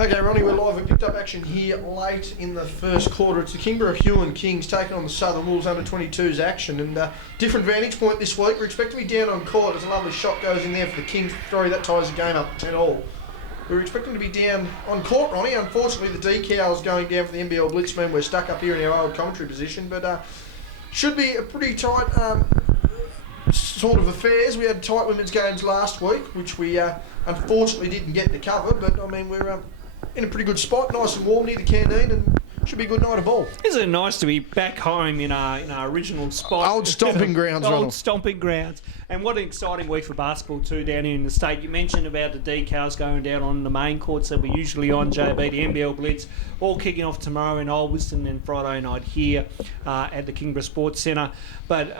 Okay, Ronnie, we're live. We picked up action here late in the first quarter. It's the Kingborough Huon Kings taking on the Southern Wolves under-22s action. And different vantage point this week. We're expecting to be down on court as a lovely shot goes in there for the Kings to throw. That ties the game up 10-all. We're expecting to be down on court, Ronnie. Unfortunately, the decal's going down for the NBL Blitzmen. We're stuck up here in our old commentary position. But should be a pretty tight sort of affairs. We had tight women's games last week, which we unfortunately didn't get to cover. But, I mean, we're in a pretty good spot, nice and warm near the canteen, and should be a good night of ball. Isn't it nice to be back home in our original spot? Old stomping grounds, Ronald. Old stomping grounds. And what an exciting week for basketball too down here in the state. You mentioned about the decals going down on the main courts that we're usually on, JB, the NBL Blitz, all kicking off tomorrow in Alwyston and Friday night here at the Kingborough Sports Centre. But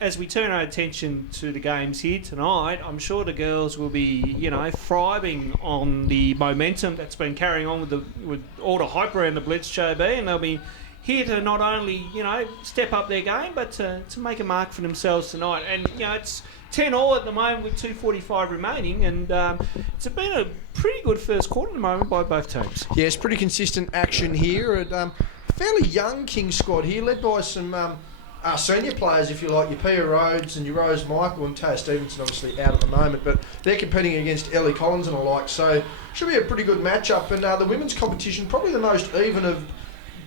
as we turn our attention to the games here tonight, I'm sure the girls will be, thriving on the momentum that's been carrying on with all the hype around the Blitz, JB, and they'll be here to not only, step up their game, but to make a mark for themselves tonight. And, it's 10-all at the moment with 2:45 remaining, and it's been a pretty good first quarter at the moment by both teams. Yes, pretty consistent action here. A fairly young Kings squad here, led by some senior players, if you like, your Pia Rhodes and your Rose Michael, and Taya Stevenson obviously out at the moment, but they're competing against Ellie Collins and the like, so should be a pretty good matchup. And the women's competition, probably the most even of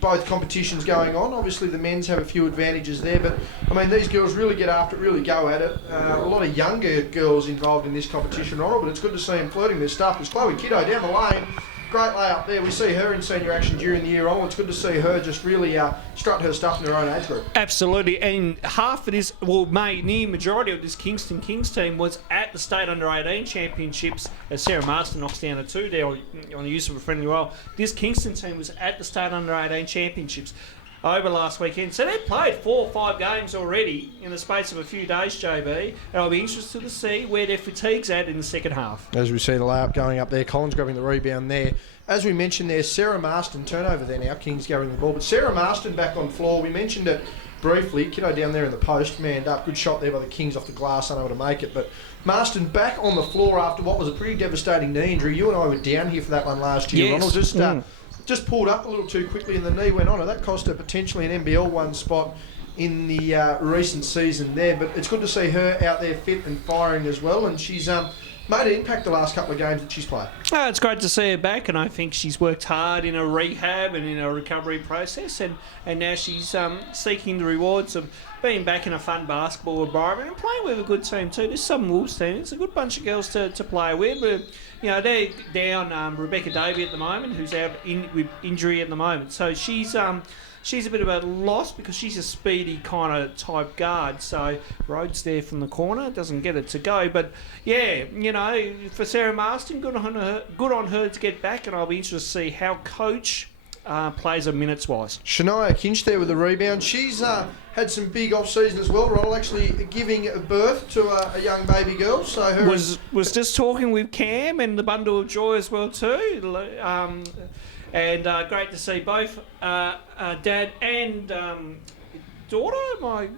both competitions going on. Obviously the men's have a few advantages there, but I mean, these girls really get after it, really go at it. A lot of younger girls involved in this competition, Ronald, but it's good to see them flirting their stuff. There's Chloe Kiddo down the lane. Great layup there. We see her in senior action during the year, Ronald. It's good to see her just really strut her stuff in her own age group. Absolutely, and half of this, near majority of this Kingston Kings team was at the State Under-18 Championships as Sarah Marston knocks down a 2 there on the use of a friendly roll. This Kingston team was at the State Under-18 Championships over last weekend. So they've played 4 or 5 games already in the space of a few days, JB, and I'll be interested to see where their fatigue's at in the second half. As we see the layup going up there, Collins grabbing the rebound there. As we mentioned there, Sarah Marston, turnover there now, Kings gathering the ball, but Sarah Marston back on floor. We mentioned it briefly, Kiddo down there in the post, manned up, good shot there by the Kings off the glass, unable to make it, but Marston back on the floor after what was a pretty devastating knee injury. You and I were down here for that one last year, yes. Ronald. Just pulled up a little too quickly and the knee went on her. That cost her potentially an NBL 1 spot in the recent season there. But it's good to see her out there fit and firing as well. And she's made an impact the last couple of games that she's played. Oh, it's great to see her back, and I think she's worked hard in a rehab and in a recovery process, and now she's seeking the rewards of being back in a fun basketball environment and playing with a good team too. There's some Wolves team. It's a good bunch of girls to play with. But, they're down Rebecca Davey at the moment, who's out with injury at the moment. So she's a bit of a loss because she's a speedy kind of type guard. So Rhodes there from the corner doesn't get it to go. But yeah, for Sarah Marston, good on her to get back, and I'll be interested to see how coach plays her minutes wise. Shania Kinch there with the rebound. She's had some big off season as well, Ronald, actually giving birth to a young baby girl. So her was just talking with Cam and the bundle of joy as well too. And great to see both dad and daughter.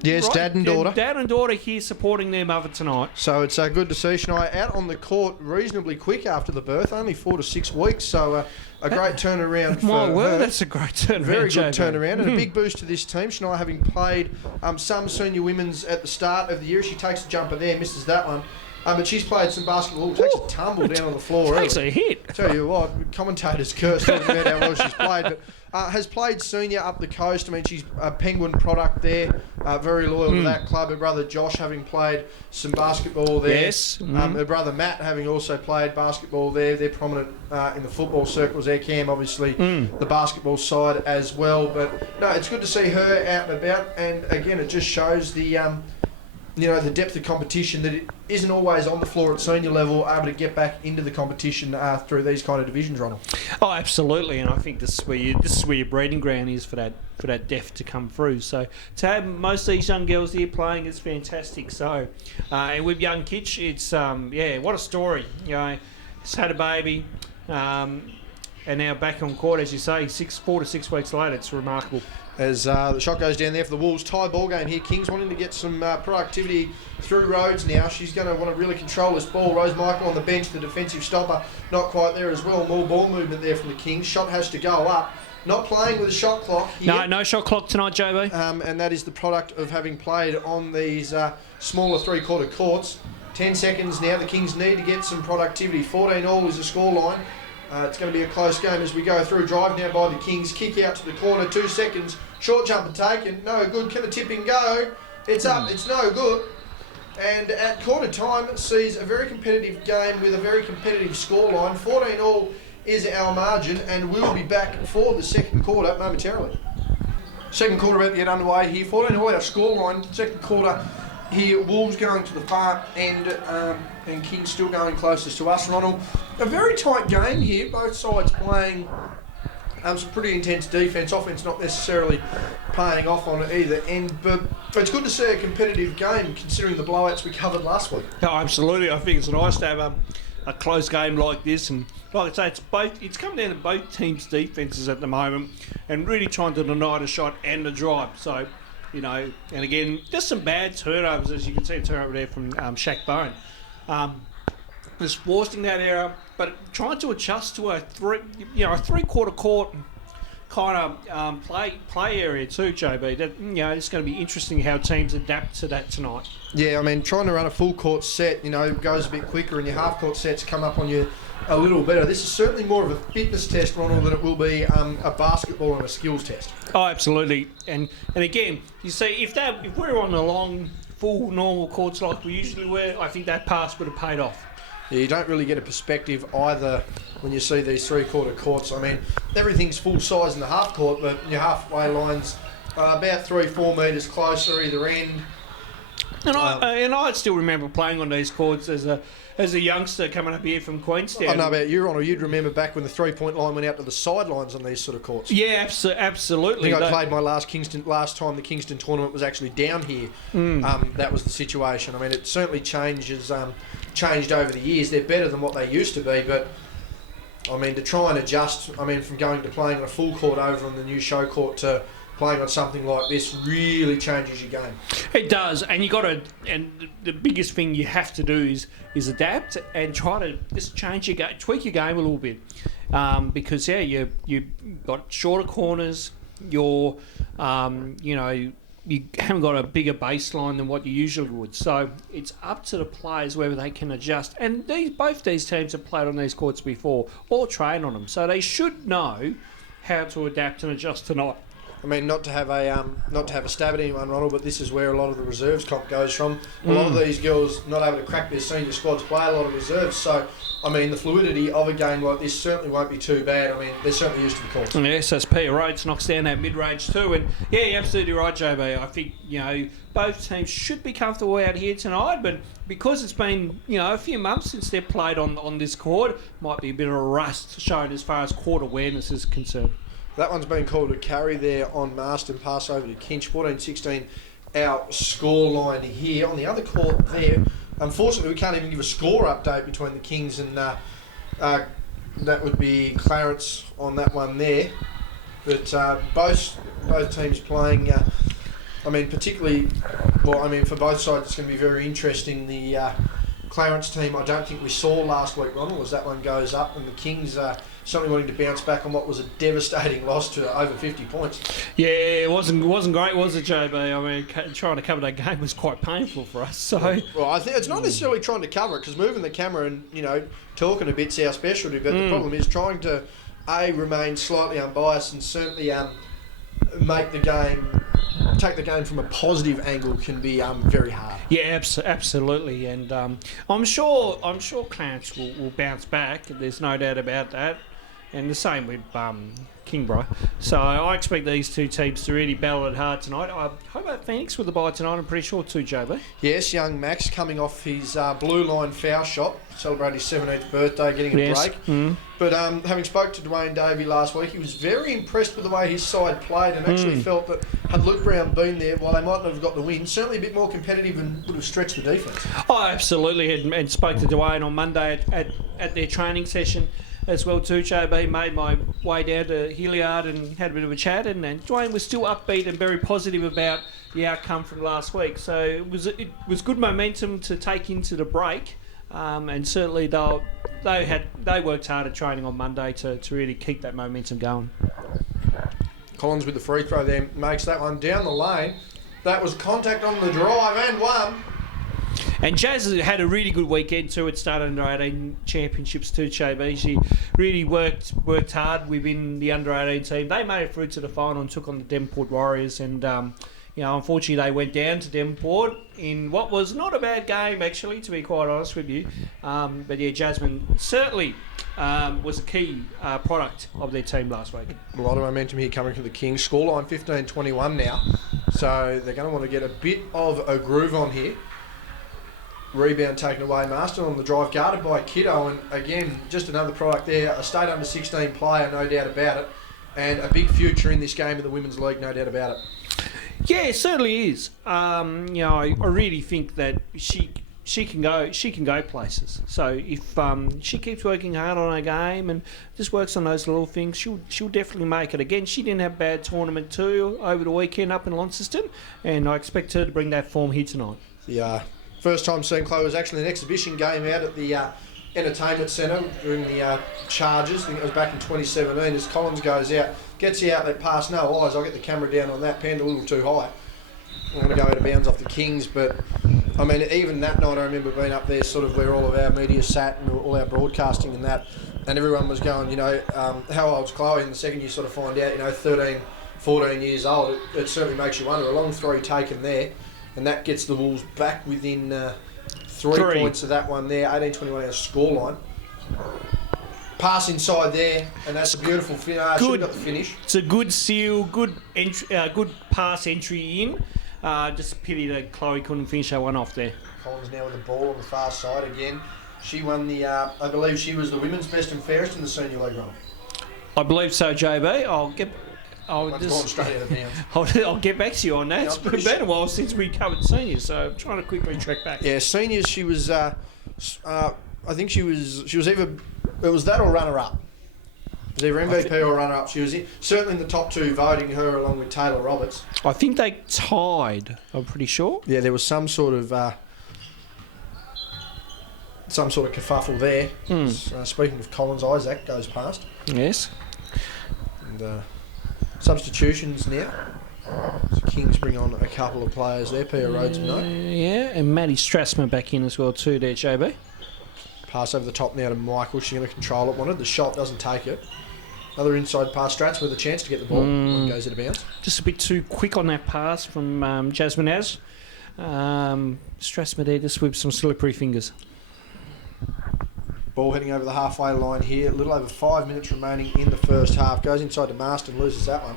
Yes, right? Dad and daughter. Dad and daughter here supporting their mother tonight. So it's good to see Shania out on the court reasonably quick after the birth, only 4 to 6 weeks. So a great turnaround for her. That's a great turnaround. Very good turnaround, and a big boost to this team. Shania having played some senior women's at the start of the year. She takes a jumper there, misses that one. But she's played some basketball, takes a tumble down on the floor. Takes a hit. Tell you what, commentators curse talking about how well she's played, but has played senior up the coast. I mean, she's a Penguin product there, very loyal to that club. Her brother Josh having played some basketball there. Yes. Her brother Matt having also played basketball there. They're prominent in the football circles there. Cam, obviously, the basketball side as well. But no, it's good to see her out and about, and again, it just shows the the depth of competition, that it isn't always on the floor at senior level, able to get back into the competition through these kind of divisions, Ronald. Oh, absolutely, and I think this is where your breeding ground is for that depth to come through. So to have most of these young girls here playing is fantastic. So, and with young Kitch, it's what a story. He's had a baby, and now back on court, as you say, 4 to 6 weeks later. It's remarkable. As the shot goes down there for the Wolves. Tie ball game here. Kings wanting to get some productivity through Rhodes now. She's going to want to really control this ball. Rose Michael on the bench, the defensive stopper, not quite there as well. More ball movement there from the Kings. Shot has to go up. Not playing with a shot clock here. No shot clock tonight, JB. And that is the product of having played on these smaller three-quarter courts. 10 seconds now. The Kings need to get some productivity. 14-all is the scoreline. It's going to be a close game as we go through. Drive now by the Kings. Kick out to the corner. 2 seconds. Short jumper taken. No good. Can the tipping go? It's up. It's no good. And at quarter time, it sees a very competitive game with a very competitive scoreline. 14-all is our margin, and we'll be back for the second quarter momentarily. Second quarter about to get underway here. 14-all our scoreline. Second quarter here. Wolves going to the far end, and Kings still going closest to us. Ronald, a very tight game here. Both sides playing some pretty intense defence. Offence not necessarily paying off on either end, but it's good to see a competitive game considering the blowouts we covered last week. Oh, absolutely. I think it's nice to have a close game like this, and like I say, it's coming down to both teams' defences at the moment, and really trying to deny the shot and the drive. So, you know, and again, just some bad turnovers, as you can see, a turnover there from Shaq Bone. Just forcing that error, but trying to adjust to a three-quarter court kind of play area too, JB. That, you know, it's going to be interesting how teams adapt to that tonight. Yeah, I mean, trying to run a full court set, you know, goes a bit quicker, and your half court sets come up on you a little better. This is certainly more of a fitness test, Ronald, than it will be a basketball and a skills test. Oh, absolutely. And again, you see, if we're on the long, full, normal courts like we usually were, I think that pass would have paid off. Yeah, you don't really get a perspective either when you see these three-quarter courts. I mean, everything's full size in the half court, but your halfway line's about 3-4 metres closer either end. And I still remember playing on these courts as a youngster coming up here from Queenstown. I don't know about you, Ronald. You'd remember back when the three-point line went out to the sidelines on these sort of courts. Yeah, absolutely. I think I played my last time the Kingston tournament was actually down here. That was the situation. I mean, it certainly changed over the years. They're better than what they used to be, but I mean, to try and adjust, I mean, from going to playing on a full court over on the new show court to playing on something like this really changes your game. It does, and the biggest thing you have to do is adapt and try to just change your game, tweak your game a little bit, because you got shorter corners, you haven't got a bigger baseline than what you usually would. So it's up to the players whether they can adjust. And both these teams have played on these courts before or trained on them, so they should know how to adapt and adjust tonight. I mean, not to have a stab at anyone, Ronald, but this is where a lot of the reserves comp goes from. A lot of these girls not able to crack their senior squads, play a lot of reserves. So, I mean, the fluidity of a game like this certainly won't be too bad. I mean, they're certainly used to the courts. Yes, as Peter Rhodes knocks down that mid-range too. And yeah, you're absolutely right, JB. I think, you know, both teams should be comfortable out here tonight, but because it's been, you know, a few months since they've played on this court, might be a bit of a rust shown as far as court awareness is concerned. That one's been called a carry there on Marston, pass over to Kinch, 14-16 our scoreline here. On the other court there, unfortunately we can't even give a score update between the Kings and that would be Clarence on that one there. But both teams playing, I mean particularly, well I mean for both sides it's going to be very interesting. The Clarence team I don't think we saw last week, Ronald, as that one goes up, and the Kings certainly wanting to bounce back on what was a devastating loss to over 50 points. Yeah, it wasn't great, was it, JB? I mean, trying to cover that game was quite painful for us. So, well, I think it's not necessarily trying to cover it, because moving the camera and, you know, talking a bit's our specialty, but the problem is trying to remain slightly unbiased and certainly take the game from a positive angle can be very hard. Yeah, absolutely, and I'm sure Clarence will bounce back. There's no doubt about that. And the same with Kingborough. So I expect these two teams to really battle it hard tonight. I hope about Phoenix with the bye tonight, I'm pretty sure too, JB. Yes, young Max coming off his blue line foul shot, celebrating his 17th birthday, getting a break. But having spoke to Dwayne Davey last week, he was very impressed with the way his side played and actually felt that had Luke Brown been there, while they might not have got the win, certainly a bit more competitive and would have stretched the defence. Oh, absolutely, and spoke to Dwayne on Monday at their training session as well too. JB made my way down to Hilliard and had a bit of a chat, and Dwayne was still upbeat and very positive about the outcome from last week. So it was good momentum to take into the break, and certainly they worked hard at training on Monday to really keep that momentum going. Collins with the free throw there makes that one down the lane. That was contact on the drive and one. And Jazz had a really good weekend too. It started under 18 championships too, JB. She really worked hard within the under 18 team. They made it through to the final and took on the Devonport Warriors. And unfortunately, they went down to Devonport in what was not a bad game, actually, to be quite honest with you. But yeah, Jasmine certainly was a key product of their team last week. A lot of momentum here coming from the Kings. Scoreline 15-21 now. So they're going to want to get a bit of a groove on here. Rebound taken away. Marston on the drive, guarded by Kiddo. And again, just another product there. A state under 16 player, no doubt about it. And a big future in this game of the Women's League, no doubt about it. Yeah, it certainly is. I really think that she can go places. So if she keeps working hard on her game and just works on those little things, she'll definitely make it. Again, she didn't have a bad tournament too over the weekend up in Launceston, and I expect her to bring that form here tonight. Yeah. First time seeing Chloe was actually an exhibition game out at the Entertainment Centre during the Chargers. I think it was back in 2017. As Collins goes out, gets the outlet pass, no eyes. I'll get the camera down on that, panned a little too high. I'm going to go out of bounds off the Kings, but I mean, even that night I remember being up there sort of where all of our media sat and all our broadcasting and that, and everyone was going, how old's Chloe? And the second you sort of find out, 13, 14 years old, it certainly makes you wonder. A long three taken there. And that gets the Wolves back within three points of that one there. 18-21 our scoreline. Pass inside there, and that's a beautiful finish. Should have got the finish. It's a good seal, good pass entry in. Just a pity that Chloe couldn't finish that one off there. Collins now with the ball on the far side again. She won the, I believe she was the women's best and fairest in the senior league run. I believe so, JB. I'll get back to you on that. Yeah, it's been a while since we covered seniors, so I'm trying to quickly track back. Yeah, seniors. She was. I think she was either. It was that or runner up. It was either MVP or runner up. She was certainly in the top two, voting her along with Taylor Roberts. I think they tied. I'm pretty sure. Yeah, there was some sort of kerfuffle there. Speaking of Collins, Isaac goes past. Yes. And. Substitutions now. So Kings bring on a couple of players there. Pia Rhodes, no. Yeah, and Maddie Strassman back in as well too there, JB. Pass over the top now to Michael. She's going to control it. Wanted the shot, doesn't take it. Another inside pass. Strats with a chance to get the ball. One goes out of bounds. Just a bit too quick on that pass from Jasmine Az. Strassman there just with some slippery fingers. Ball heading over the halfway line here. A little over 5 minutes remaining in the first half. Goes inside to Marston, loses that one.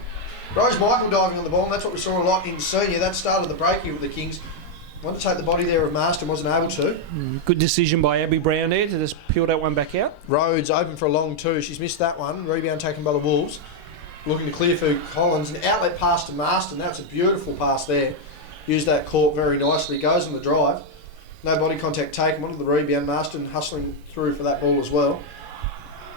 Rose Michael diving on the ball, and that's what we saw a lot in senior. That started the break here with the Kings. Wanted to take the body there of Marston, wasn't able to. Good decision by Abby Brown there to just peel that one back out. Rhodes open for a long two. She's missed that one. Rebound taken by the Wolves. Looking to clear for Collins. An outlet pass to Marston. That's a beautiful pass there. Used that court very nicely. Goes on the drive. No body contact taken. Onto the rebound. Marston hustling through for that ball as well.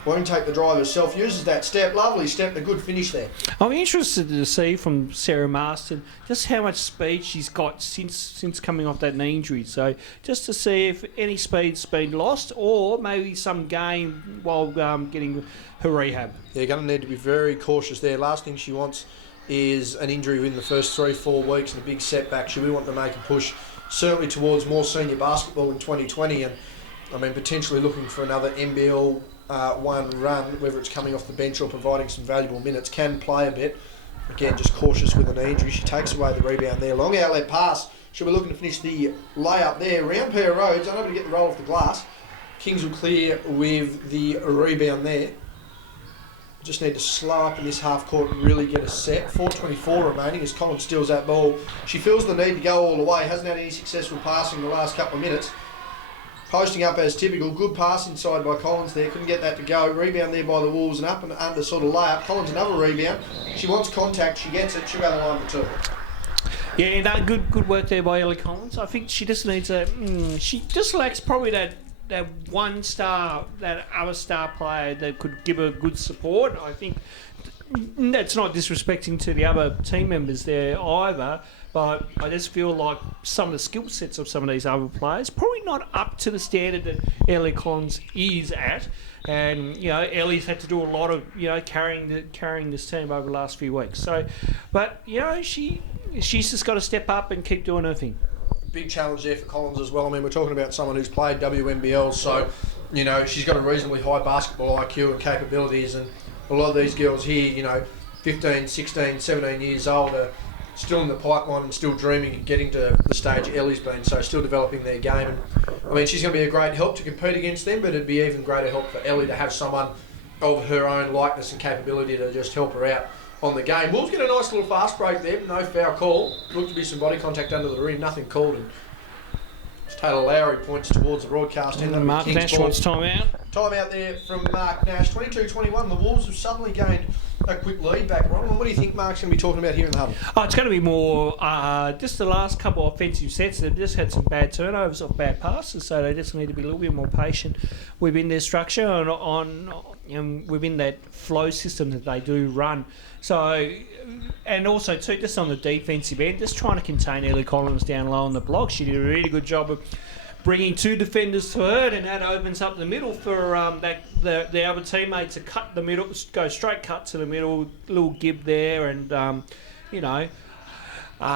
Won't take the drive herself. Uses that step. Lovely step. A good finish there. I'm interested to see from Sarah Marston just how much speed she's got since coming off that knee injury. So just to see if any speed's been lost or maybe some gain while getting her rehab. They're going to need to be very cautious there. Last thing she wants is an injury within the first 3-4 weeks and a big setback. She will want to make a push certainly towards more senior basketball in 2020 and I mean potentially looking for another NBL one run, whether it's coming off the bench or providing some valuable minutes. Can play a bit. Again, just cautious with an injury. She takes away the rebound there. Long outlet pass. She'll be looking to finish the layup there. Round pair of Rhodes, unable to get the roll off the glass. Kings will clear with the rebound there. Just need to slow up in this half court and really get a set. 4:24 remaining as Collins steals that ball. She feels the need to go all the way. Hasn't had any successful passing in the last couple of minutes. Posting up as typical. Good pass inside by Collins there. Couldn't get that to go. Rebound there by the Wolves and up and under sort of layup. Collins another rebound. She wants contact. She gets it. She'll go the line for two. Yeah, no, good work there by Ellie Collins. I think she just needs she just lacks probably that that one star, that other star player that could give her good support. I think that's not disrespecting to the other team members there either, but I just feel like some of the skill sets of some of these other players probably not up to the standard that Ellie Collins is at. And Ellie's had to do a lot of carrying this team over the last few weeks. So, but she's just got to step up and keep doing her thing. Big challenge there for Collins as well. I mean, we're talking about someone who's played WNBL, so she's got a reasonably high basketball IQ and capabilities, and a lot of these girls here, 15, 16, 17 years old, are still in the pipeline and still dreaming of getting to the stage Ellie's been, so still developing their game. And I mean, she's going to be a great help to compete against them, but it'd be even greater help for Ellie to have someone of her own likeness and capability to just help her out on the game. Wolves get a nice little fast break there, no foul call. Looked to be some body contact under the rim, nothing called. And Taylor Lowry points towards the broadcast end. Mark Nash wants time out. Time out there from Mark Nash. 22-21. The Wolves have suddenly gained a quick lead back, Ron. And what do you think Mark's going to be talking about here in the huddle? It's going to be more just the last couple of offensive sets. They've just had some bad turnovers off bad passes, so they just need to be a little bit more patient within their structure and within that flow system that they do run. So, and also too, just on the defensive end, just trying to contain Ellie Collins down low on the block. She did a really good job of bringing two defenders to her, and that opens up the middle for the other teammate to cut the middle, go straight cut to the middle, little give there, and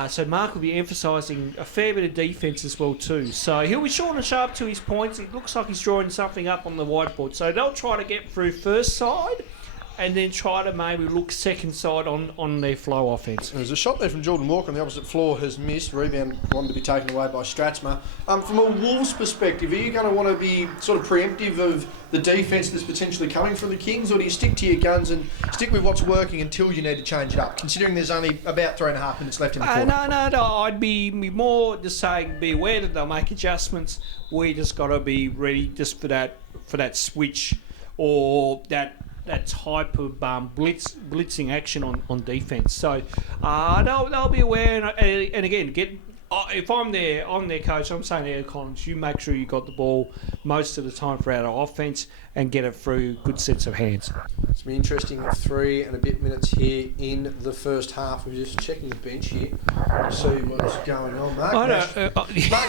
so Mark will be emphasising a fair bit of defence as well too. So he'll be short and sharp to his points. It looks like he's drawing something up on the whiteboard. So they'll try to get through first side, and then try to maybe look second side on their flow offence. There's a shot there from Jordan Walker on the opposite floor, has missed. Rebound wanted to be taken away by Stratsma. From a Wolves perspective, are you going to want to be sort of preemptive of the defence that's potentially coming from the Kings, or do you stick to your guns and stick with what's working until you need to change it up, considering there's only about 3.5 minutes left in the quarter? No, I'd be more just saying be aware that they'll make adjustments. We just got to be ready just for that switch or that type of blitzing action on defence. So they'll be aware, and again, if I'm their coach, I'm saying to Collins, you make sure you got the ball most of the time for our offence and get it through good sets of hands. It's been interesting 3 and a bit minutes here in the first half. We're just checking the bench here to see what's going on. Mark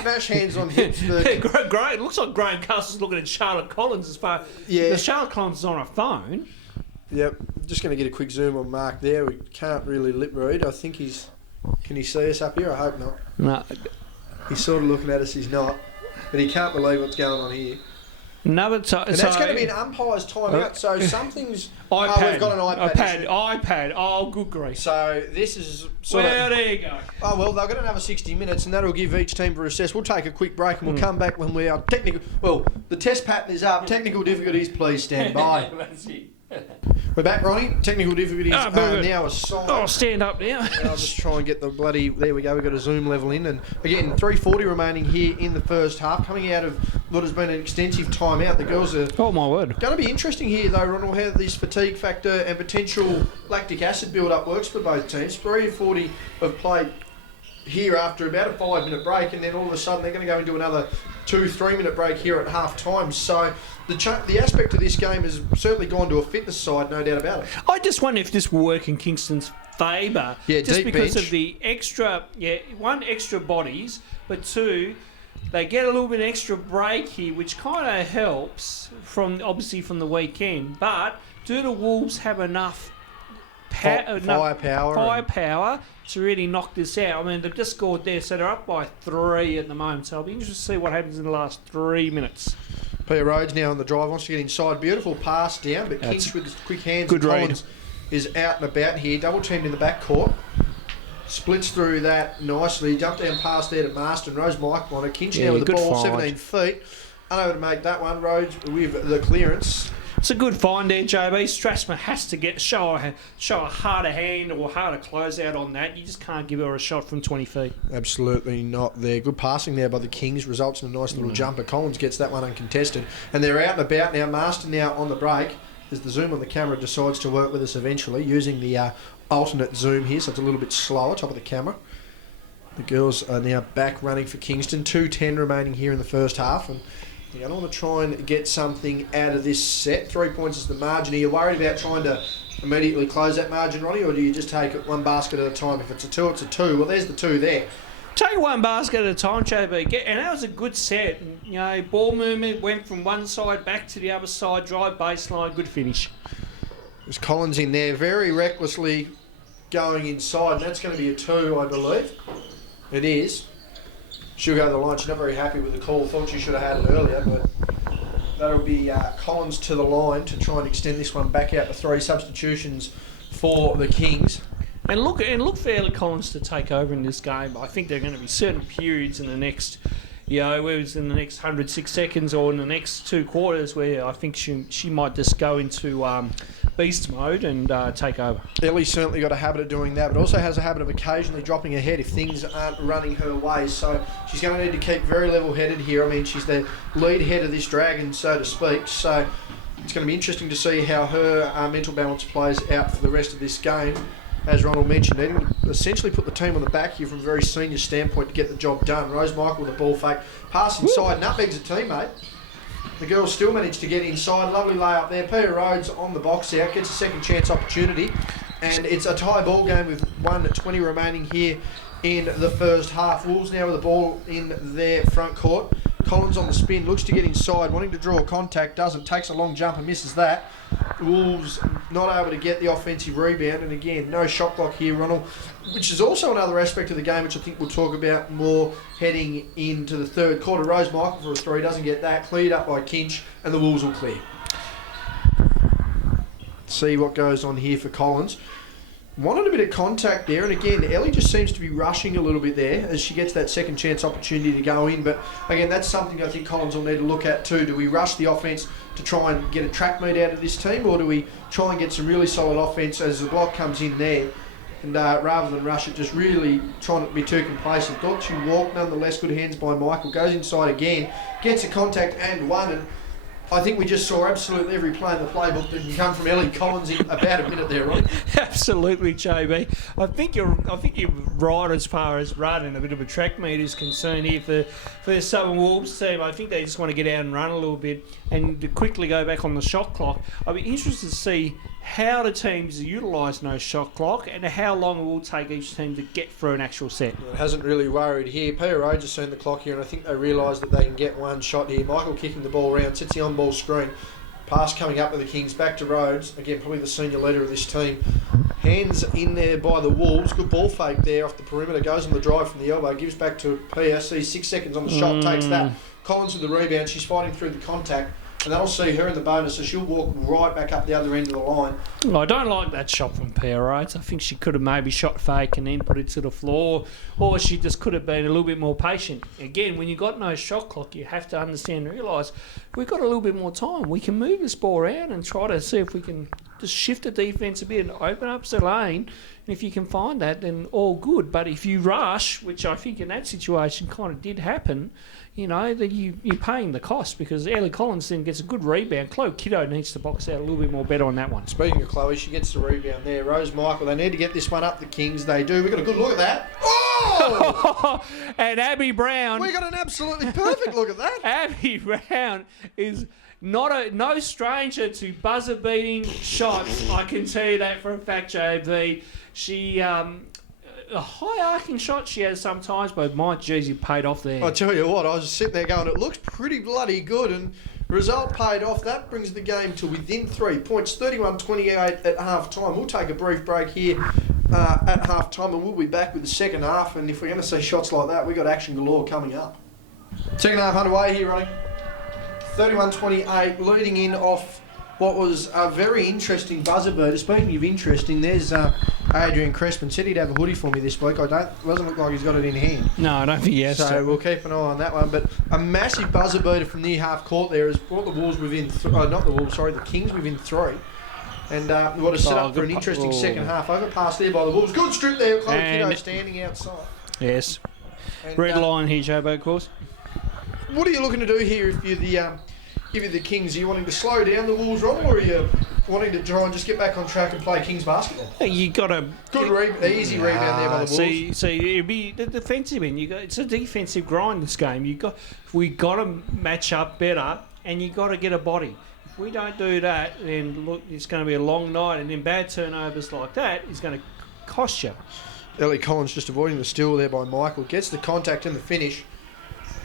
Nash hands on hips. Great. It looks like Graham Castle's looking at Charlotte Collins as far. Yeah. The Charlotte Collins is on a phone. Yep. Just going to get a quick zoom on Mark there. We can't really lip read. I think he's... Can he see us up here? I hope not. No. He's sort of looking at us. He's not. But he can't believe what's going on here. No, and that's going to be an umpire's timeout. So something's... iPad. We've got an iPad. iPad. Oh, good grief. So this is there you go. Oh, well, they've got another 60 minutes, and that'll give each team to assess. We'll take a quick break, and we'll come back when we are technical... Well, the test pattern is up. Technical difficulties, please stand by. That's it. We're back, Ronnie. Technical difficulties are now aside. Oh, stand up now. I'll just try and get the bloody... There we go. We've got a zoom level in. And again, 3:40 remaining here in the first half. Coming out of what has been an extensive timeout. The girls are... Oh, my word. Going to be interesting here, though, Ronald, how this fatigue factor and potential lactic acid build-up works for both teams. 3:40 have played here after about a 5-minute break, and then all of a sudden they're going to go into another 2-3-minute break here at half-time. So... The aspect of this game has certainly gone to a fitness side, no doubt about it. I just wonder if this will work in Kingston's favour. Yeah, just deep because bench. of the extra, one, extra bodies, but two, they get a little bit extra break here, which kind of helps obviously from the weekend. But do the Wolves have enough firepower to really knock this out? I mean, they've just scored there, so they're up by 3 at the moment. So I'll be interested to see what happens in the last 3 minutes. Peter Rhodes now on the drive, wants to get inside. Beautiful pass down, but Kings with his quick hands. Good read. Collins is out and about here. Double teamed in the back court. Splits through that nicely. Jumped down pass there to Marston. Rose Mike on it. Kinch now with the ball, find. 17 feet. Unable to make that one. Rhodes with the clearance. It's a good find there, JB. Strassman has to show a harder hand or harder closeout on that. You just can't give her a shot from 20 feet. Absolutely not there. Good passing there by the Kings. Results in a nice little jumper. Collins gets that one uncontested. And they're out and about now. Marston now on the break as the zoom on the camera decides to work with us eventually using the alternate zoom here, so it's a little bit slower, top of the camera. The girls are now back running for Kingston. 2:10 remaining here in the first half. And You don't want to try and get something out of this set. 3 points is the margin. Are you worried about trying to immediately close that margin, Ronnie, or do you just take it one basket at a time? If it's a 2, it's a 2. Well, there's the 2 there. Take one basket at a time, JB. And that was a good set. You know, ball movement went from one side back to the other side, drive baseline, good finish. There's Collins in there, very recklessly going inside, and that's going to be a 2, I believe. It is. She'll go to the line. She's not very happy with the call. Thought she should have had it earlier, but that'll be Collins to the line to try and extend this one back out to 3 substitutions for the Kings. And look for Ellie Collins to take over in this game. I think there are going to be certain periods in the next, whether it's in the next 106 seconds or in the next 2 quarters, where I think she might just go into beast mode and take over. Ellie's certainly got a habit of doing that, but also has a habit of occasionally dropping ahead if things aren't running her way. So she's going to need to keep very level-headed here. I mean, she's the lead head of this dragon, so to speak. So it's going to be interesting to see how her mental balance plays out for the rest of this game. As Ronald mentioned, they essentially put the team on the back here from a very senior standpoint to get the job done. Rose Michael with a ball fake. Pass inside, nutmegs a teammate. The girls still managed to get inside. Lovely layup there. Peter Rhodes on the box out. Gets a second chance opportunity. And it's a tie ball game with 1:20 remaining here in the first half. Wolves now with the ball in their front court. Collins on the spin. Looks to get inside. Wanting to draw a contact. Doesn't. Takes a long jump and misses that. Wolves not able to get the offensive rebound. And again, no shot clock here, Ronald. Which is also another aspect of the game, which I think we'll talk about more heading into the third quarter. Rose Michael for a 3, doesn't get that. Cleared up by Kinch, and the Wolves will clear. See what goes on here for Collins. Wanted a bit of contact there, and again, Ellie just seems to be rushing a little bit there as she gets that second chance opportunity to go in. But again, that's something I think Collins will need to look at too. Do we rush the offense to try and get a track meet out of this team, or do we try and get some really solid offense as the block comes in there? And rather than rush it, just really trying not to be too complacent. Thought she walked, nonetheless, good hands by Michael. Goes inside again, gets a contact and one. And I think we just saw absolutely every play in the playbook that can come from Ellie Collins in about a minute there, right? Absolutely, JB. I think you're right as far as running a bit of a track meet is concerned here for the Southern Wolves team. I think they just want to get out and run a little bit and to quickly go back on the shot clock. I'd be interested to see how the teams utilise no shot clock and how long it will take each team to get through an actual set. It hasn't really worried here. Peter Rhodes has seen the clock here, and I think they realise that they can get one shot here. Michael kicking the ball around, sets the on-ball screen. Pass coming up with the Kings, back to Rhodes. Again, probably the senior leader of this team. Hands in there by the Wolves. Good ball fake there off the perimeter. Goes on the drive from the elbow. Gives back to Pia. Sees 6 seconds on the shot. Takes that. Collins with the rebound. She's fighting through the contact. And they'll see her in the bonus, so she'll walk right back up the other end of the line. I don't like that shot from Pia Rhodes. I think she could have maybe shot fake and then put it to the floor, or she just could have been a little bit more patient. Again, when you've got no shot clock, you have to understand and realise we've got a little bit more time. We can move this ball around and try to see if we can just shift the defence a bit and open up the lane. And if you can find that, then all good. But if you rush, which I think in that situation kind of did happen, then you're paying the cost because Ellie Collins then gets a good rebound. Chloe Kiddo needs to box out a little bit more better on that one. Speaking of Chloe, she gets the rebound there. Rose Michael, they need to get this one up. The Kings, they do. We got a good look at that. Oh! And Abby Brown. We got an absolutely perfect look at that. Abby Brown is no stranger to buzzer-beating shots. I can tell you that for a fact, JB. She a high arcing shot she has sometimes, but my jersey paid off there. I tell you what, I was sitting there going, it looks pretty bloody good, and result paid off. That brings the game to within 3 points, 31-28 at half-time. We'll take a brief break here at half-time, and we'll be back with the second half. And if we're going to see shots like that, we've got action galore coming up. Second half underway here, Ronnie. 31-28, leading in off what was a very interesting buzzer beater. Speaking of interesting, there's Adrian Crespin. Said he'd have a hoodie for me this week. Doesn't look like he's got it in hand. No, I don't think he has. So we'll keep an eye on that one. But a massive buzzer beater from near half court there has brought the Wolves within. The Kings within 3. And what a set up for an interesting second half. Overpass there by the Wolves. Good strip there. Chloe Kiddo standing outside. Yes. And, red line here, Jobo, of course. What are you looking to do here if you're the Kings? Are you wanting to slow down the Wolves, Ron, or are you wanting to try and just get back on track and play Kings basketball. You got a Easy rebound there by the Wolves. So it'd be the defensive end. It's a defensive grind this game. We got to match up better, and you got to get a body. If we don't do that, then look, it's going to be a long night, and then bad turnovers like that is going to cost you. Ellie Collins just avoiding the steal there by Michael. Gets the contact and the finish.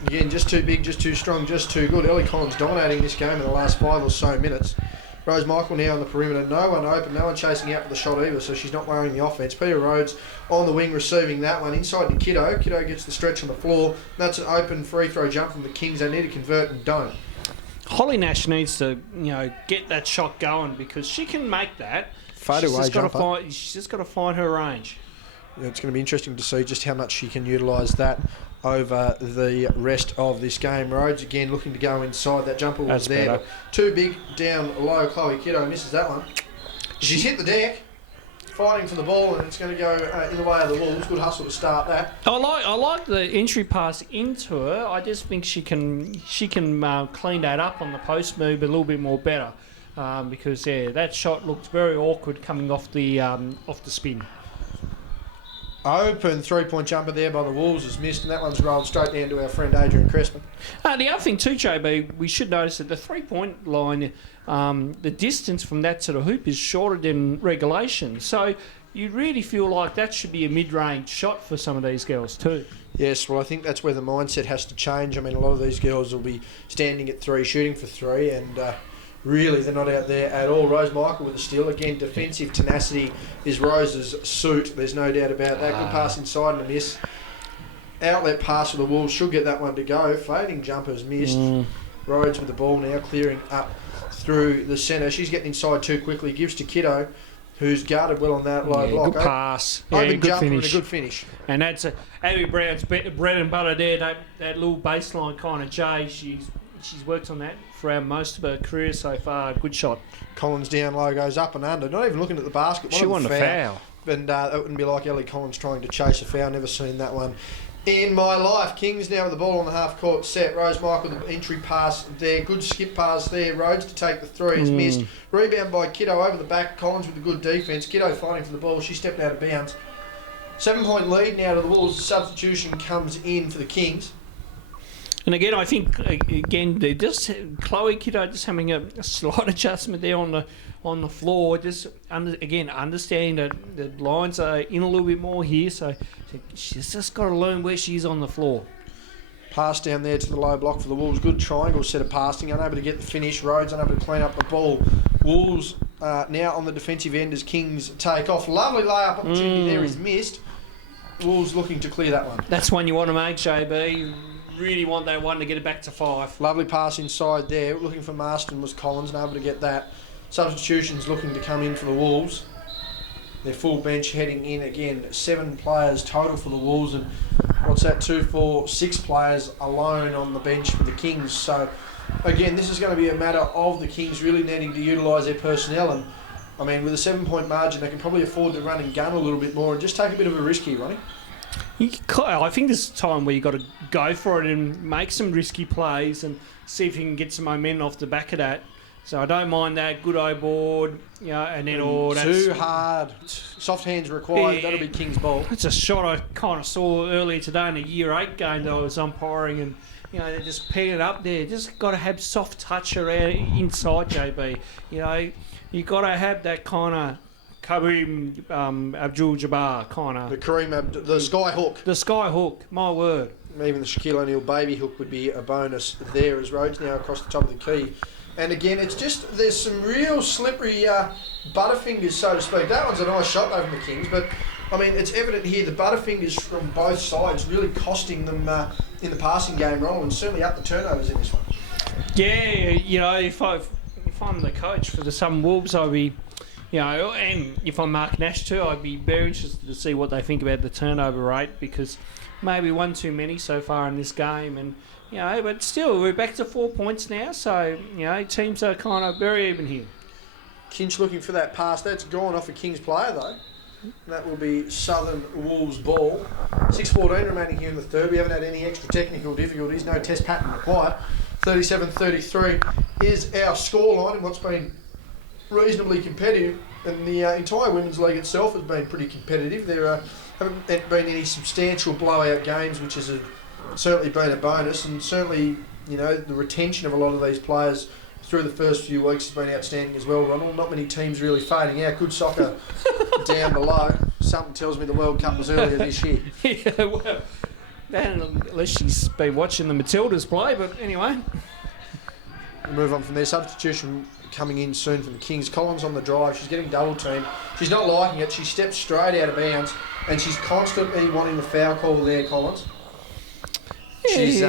Again, just too big, just too strong, just too good. Ellie Collins dominating this game in the last 5 or so minutes. Rose Michael now on the perimeter. No one open, no one chasing out for the shot either, so she's not worrying the offense. Peter Rhodes on the wing receiving that one. Inside to Kiddo. Kiddo gets the stretch on the floor. That's an open free throw jump from the Kings. They need to convert and don't. Holly Nash needs to, get that shot going because she can make that. Fadeaway jumper. She's just got to find her range. Yeah, it's going to be interesting to see just how much she can utilise that over the rest of this game. Rhodes again looking to go inside. That jumper was That's there. better. Too big, down low. Chloe Kiddo misses that one. She's hit the deck, fighting for the ball, and it's going to go in the way of the Wolves. Good hustle to start that. I like the entry pass into her. I just think she can clean that up on the post move a little bit more better because that shot looked very awkward coming off the spin. Open three-point jumper there by the Wolves is missed, and that one's rolled straight down to our friend Adrian Crespin. The other thing too, JB, we should notice that the three-point line, the distance from that to the hoop is shorter than regulation. So you really feel like that should be a mid-range shot for some of these girls too. Yes, well, I think that's where the mindset has to change. I mean, a lot of these girls will be standing at 3, shooting for 3, and really they're not out there at all. Rose Michael with a steal. Again, defensive tenacity is Rose's suit. There's no doubt about that. Good pass inside and a miss. Outlet pass for the Wolves. Should get that one to go. Fading jumper's missed. Rhodes with the ball now, clearing up through the centre. She's getting inside too quickly. Gives to Kiddo, who's guarded well on that low block. Good pass. Open Good jumper finish. and a good finish. And that's Abby Brown's bread and butter there. That little baseline kind of J. She's worked on that throughout most of her career so far. Good shot. Collins down low, goes up and under. Not even looking at the basket. She won a foul. And that wouldn't be like Ellie Collins trying to chase a foul. Never seen that one in my life. Kings now with the ball on the half-court set. Rose Michael, the entry pass there. Good skip pass there. Rhodes to take the three. Is missed. Rebound by Kiddo over the back. Collins with the good defence. Kiddo fighting for the ball. She stepped out of bounds. 7-point lead now to the Wolves. Substitution comes in for the Kings. And again, I think Chloe Kiddo just having a slight adjustment there on the floor. Just understanding that the lines are in a little bit more here, so she's just got to learn where she is on the floor. Pass down there to the low block for the Wolves. Good triangle set of passing. Unable to get the finish. Rhodes unable to clean up the ball. Wolves now on the defensive end as Kings take off. Lovely layup opportunity there is missed. Wolves looking to clear that one. That's one you want to make, JB. Really want that one to get it back to 5. Lovely pass inside there. Looking for Marston was Collins, and able to get that. Substitutions looking to come in for the Wolves. Their full bench heading in again. 7 players total for the Wolves, and what's that? 2, 4, 6 players alone on the bench for the Kings. So again, this is going to be a matter of the Kings really needing to utilise their personnel, and I mean, with a 7-point margin, they can probably afford to run and gun a little bit more and just take a bit of a risk here, Ronnie. I think this is a time where you've got to go for it and make some risky plays and see if you can get some momentum off the back of that. So I don't mind that. Good eye board, and then too hard. Soft hands required. That'll be King's ball. It's a shot I kind of saw earlier today in a Year 8 game that I was umpiring, and they're just peeing it up there. Just got to have soft touch around inside, JB. You got to have that kind of Kareem Abdul-Jabbar kind of. The sky hook. The sky hook, my word. Even the Shaquille O'Neal baby hook would be a bonus there as Rhodes now across the top of the key. And again, it's just, there's some real slippery butterfingers, so to speak. That one's a nice shot though from the Kings, but I mean, it's evident here the butterfingers from both sides really costing them in the passing game, Ronald, and certainly up the turnovers in this one. Yeah, if I'm the coach for the Southern Wolves, I'd be, and if I'm Mark Nash too, I'd be very interested to see what they think about the turnover rate, because maybe one too many so far in this game, and but still we're back to 4 points now, so teams are kind of very even here. Kinch looking for that pass. That's gone off a Kings player though. And that will be Southern Wolves ball. 6:14 remaining here in the third. We haven't had any extra technical difficulties. No test pattern required. 37-33 is our scoreline in what's been reasonably competitive, and the entire women's league itself has been pretty competitive. There haven't been any substantial blowout games, which has certainly been a bonus, and certainly, you know, the retention of a lot of these players through the first few weeks has been outstanding as well, Ronald. Not many teams really fading out. Good soccer down below. Something tells me the World Cup was earlier this year. Yeah, well, unless she's been watching the Matildas play, but anyway. We'll move on from there. Substitution coming in soon from the Kings. Collins on the drive. She's getting double teamed. She's not liking it. She steps straight out of bounds, and she's constantly wanting the foul call there, Collins. She's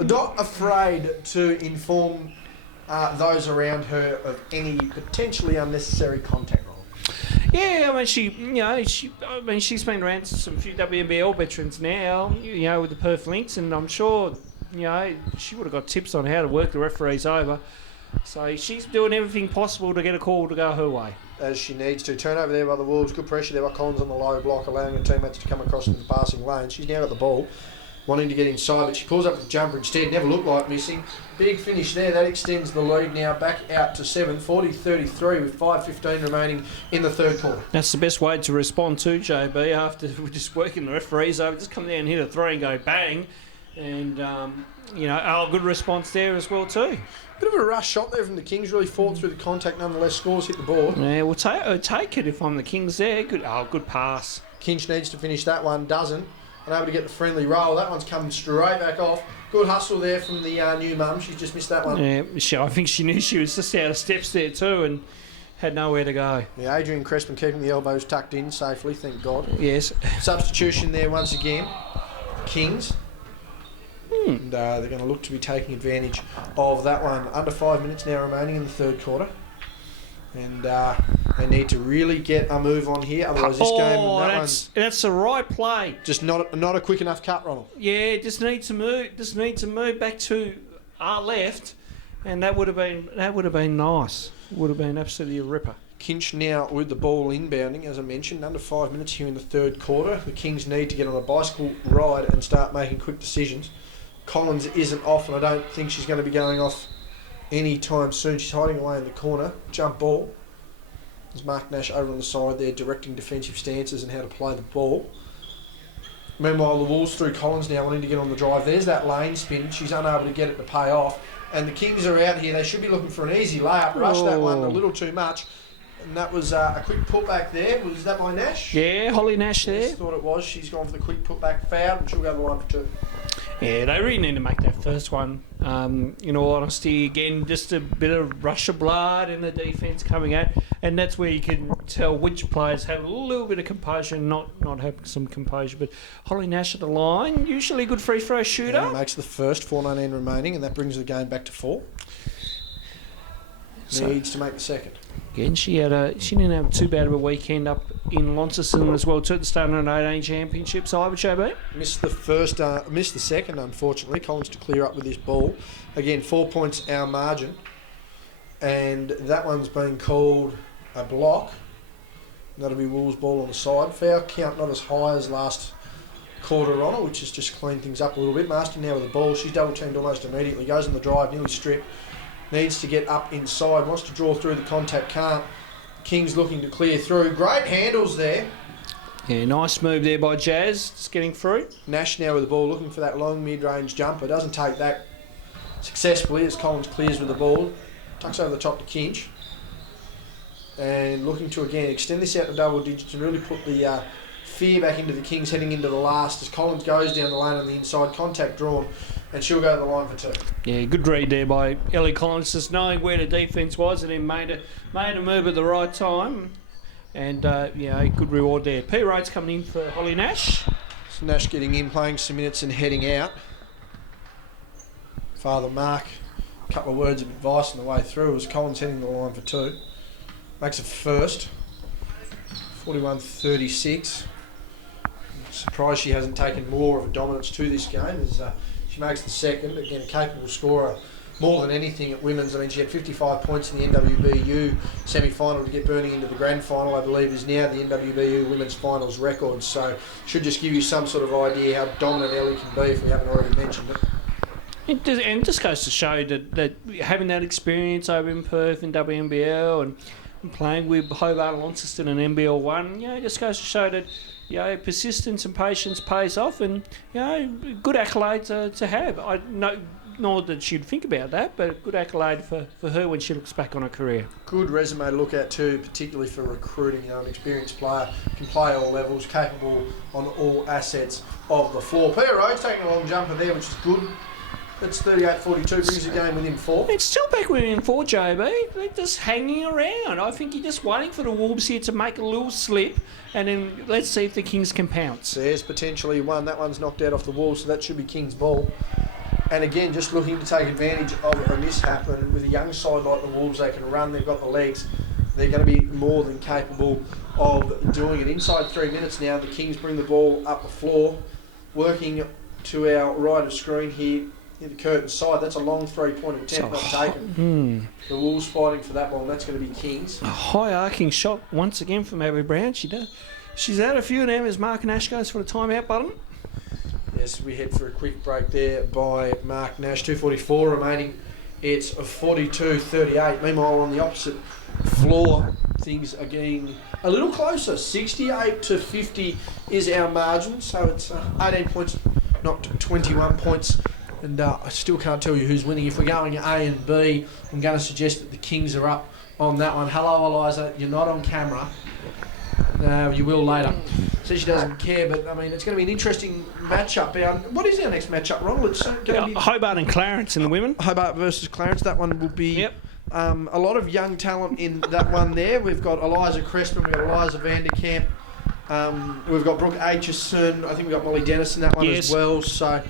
not afraid to inform those around her of any potentially unnecessary contact. Yeah, I mean, she's been around some few WNBL veterans now, you know, with the Perth Lynx, and I'm sure, you know, she would have got tips on how to work the referees over. So she's doing everything possible to get a call to go her way. As she needs to. Turnover there by the Wolves. Good pressure there by Collins on the low block, allowing her teammates to come across into the passing lane. She's now got the ball, wanting to get inside, but she pulls up with the jumper instead. Never looked like missing. Big finish there. That extends the lead now back out to 7, 40-33 with 5:15 remaining in the third quarter. That's the best way to respond to, JB, after we're just working the referees over. Just come down and hit a three and go bang. And, you know, good response there as well too. Bit of a rush shot there from the Kings. Really fought through the contact. Nonetheless, scores hit the board. Yeah, we'll take it if I'm the Kings there. Good pass. Kinch needs to finish that one. Doesn't. Unable to get the friendly roll. That one's coming straight back off. Good hustle there from the new mum. She's just missed that one. Yeah, I think she knew she was just out of steps there too and had nowhere to go. Yeah, Adrian Crespin keeping the elbows tucked in safely, thank God. Yes. Substitution there once again. Kings. And they're going to look to be taking advantage of that one. Under 5 minutes now remaining in the third quarter. And they need to really get a move on here, otherwise this game... That's the right play. Just not a quick enough cut, Ronald. Yeah, just need to move back to our left, and that would have been nice. Would have been absolutely a ripper. Kinch now with the ball inbounding, as I mentioned, under 5 minutes here in the third quarter. The Kings need to get on a bicycle ride and start making quick decisions. Collins isn't off, and I don't think she's going to be going off any time soon. She's hiding away in the corner. Jump ball. There's Mark Nash over on the side there directing defensive stances and how to play the ball. Meanwhile, the Wolves through Collins now wanting to get on the drive. There's that lane spin. She's unable to get it to pay off. And the Kings are out here. They should be looking for an easy layup. Rushed that one a little too much. And that was a quick putback there. Was that by Nash? Yeah, Holly Nash there. Yes, thought it was. She's gone for the quick putback foul, and she'll go to the line for two. Yeah, they really need to make that first one. In all honesty, again, just a bit of rush of blood in the defence coming out, and that's where you can tell which players have a little bit of composure, not having some composure. But Holly Nash at the line, usually a good free throw shooter. Yeah, makes the first, 4:19 remaining, and that brings the game back to 4. Needs to make the second. Again, she didn't have too bad of a weekend up in Launceston as well too at the start of the 18 championships. I would show me. Missed the second, unfortunately. Collins to clear up with this ball. Again, 4 points our margin, and that one's been called a block. That'll be Wolves' ball on the side. Foul count not as high as last quarter on it, which has just cleaned things up a little bit. Marston now with the ball. She's double teamed almost immediately. Goes on the drive, nearly stripped. Needs to get up inside, wants to draw through the contact, can't. Kings looking to clear through. Great handles there. Yeah, nice move there by Jazz, just getting through. Nash now with the ball, looking for that long mid-range jumper. Doesn't take that successfully as Collins clears with the ball. Tucks over the top to Kinch. And looking to, again, extend this out to double digits and really put the fear back into the Kings heading into the last as Collins goes down the lane on the inside. Contact drawn. And she'll go to the line for two. Yeah, good read there by Ellie Collins, just knowing where the defence was and then made a move at the right time. And, good reward there. P. Rhodes coming in for Holly Nash. So Nash getting in, playing some minutes and heading out. Father Mark, a couple of words of advice on the way through as Collins heading to the line for two. Makes a first. 41-36. Surprised she hasn't taken more of a dominance to this game as she makes the second. Again, a capable scorer more than anything at women's. I mean, she had 55 points in the NWBU semi-final to get Burnie into the grand final, I believe, is now the NWBU women's finals record. So should just give you some sort of idea how dominant Ellie can be if we haven't already mentioned it. It just goes to show that having that experience over in Perth and WNBL and playing with Hobart and Launceston and NBL1, just goes to show that, persistence and patience pays off, and, good accolade to have. I know, not that she'd think about that, but a good accolade for her when she looks back on her career. Good resume to look at too, particularly for recruiting. An experienced player, can play all levels, capable on all assets of the floor. Peter Rhodes taking a long jumper there, which is good. That's 38-42, brings the game within 4. It's still back within 4, JB. They're just hanging around. I think you're just waiting for the Wolves here to make a little slip, and then let's see if the Kings can pounce. There's potentially one. That one's knocked out off the wall, so that should be King's ball. And again, just looking to take advantage of a mishap. And with a young side like the Wolves, they can run, they've got the legs. They're going to be more than capable of doing it. Inside 3 minutes now, the Kings bring the ball up the floor. Working to our right of screen here, in the curtain side. That's a long three-point attempt, not taken. The Wolves fighting for that one. That's going to be Kings. A high arcing shot once again from Abby Brown. She's had a few of them as Mark Nash goes for the timeout button. Yes, we head for a quick break there by Mark Nash. 2:44 remaining. It's 42-38. Meanwhile, on the opposite floor, things are getting a little closer. 68-50 is our margin. So it's 18 points, not 21 points. And I still can't tell you who's winning. If we're going A and B, I'm going to suggest that the Kings are up on that one. Hello, Eliza. You're not on camera. No, you will later. Says she doesn't care, but I mean, it's going to be an interesting matchup. What is our next matchup, Ronald? It's going to be Hobart and Clarence in the women. Hobart versus Clarence. That one will be a lot of young talent in that one there. We've got Eliza Crespin, we've got Eliza Vanderkamp, we've got Brooke Aitchison. I think we've got Molly Dennis in that one as well. So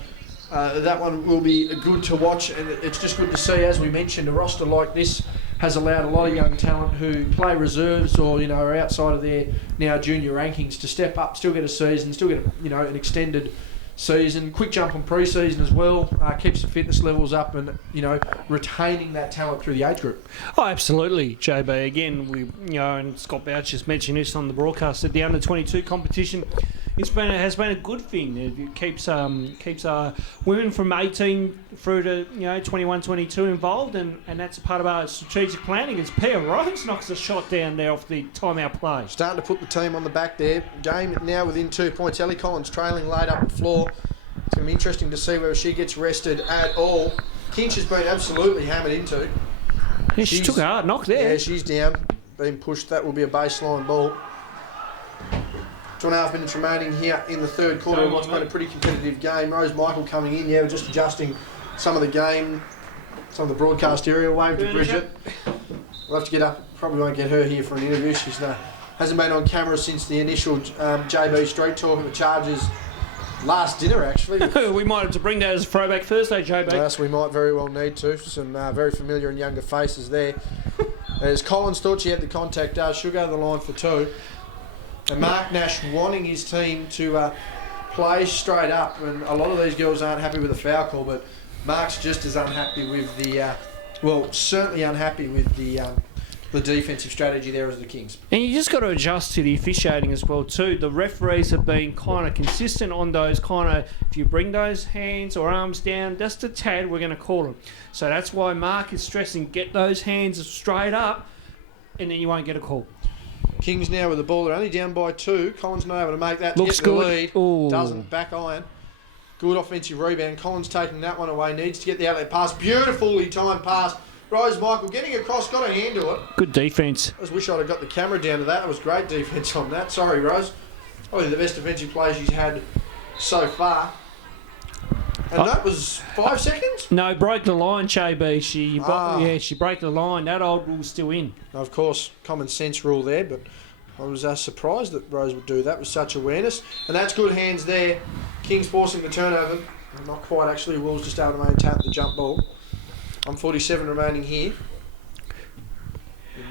that one will be good to watch, and it's just good to see, as we mentioned, a roster like this has allowed a lot of young talent who play reserves or are outside of their now junior rankings to step up, still get a season, still get an extended season. Quick jump on pre-season as well, keeps the fitness levels up, and retaining that talent through the age group. Oh, absolutely, JB. Again, we and Scott Bouch just mentioned this on the broadcast that the under-22 competition has been a good thing. It keeps women from 18 through to 21, 22 involved, and that's a part of our strategic planning. As Pia Rhodes knocks a shot down there off the timeout play. Starting to put the team on the back there. Game now within 2 points. Ellie Collins trailing late up the floor. It's going to be interesting to see whether she gets rested at all. Kinch has been absolutely hammered into. Yeah, she took a hard knock there. Yeah, she's down, being pushed. That will be a baseline ball. 2.5 minutes remaining here in the third quarter of what's been a pretty competitive game. Rose Michael coming in, we're just adjusting some of the game, some of the broadcast area. Wave to Bridget. We'll have to get up, probably won't get her here for an interview. She's hasn't been on camera since the initial JB Street Talk at the Chargers last dinner, actually. We might have to bring that as a throwback Thursday, JB. Yes, we might very well need to. Some very familiar and younger faces there. As Collins thought she had the contact, she'll go to the line for 2. And Mark Nash wanting his team to play straight up, and a lot of these girls aren't happy with the foul call, but Mark's just as unhappy with certainly unhappy with the defensive strategy there as the Kings. And you just got to adjust to the officiating as well too. The referees have been kind of consistent on those if you bring those hands or arms down just a tad, we're going to call them. So that's why Mark is stressing, get those hands straight up, and then you won't get a call. Kings now with the ball. They're only down by 2. Collins not able to make that. Looks good. The lead. Ooh. Doesn't. Back iron. Good offensive rebound. Collins taking that one away. Needs to get the outlet pass. Beautifully timed pass. Rose Michael getting across. Got a hand to it. Good defence. I just wish I'd have got the camera down to that. That was great defence on that. Sorry, Rose. Probably the best defensive play she's had so far. And that was 5 seconds? No, broke the line, JB. She broke the line. That old rule's still in. Of course, common sense rule there, but I was surprised that Rose would do that with such awareness. And that's good hands there. Kings forcing the turnover. Not quite, actually. Wolves just able to maintain the jump ball. 47 remaining here.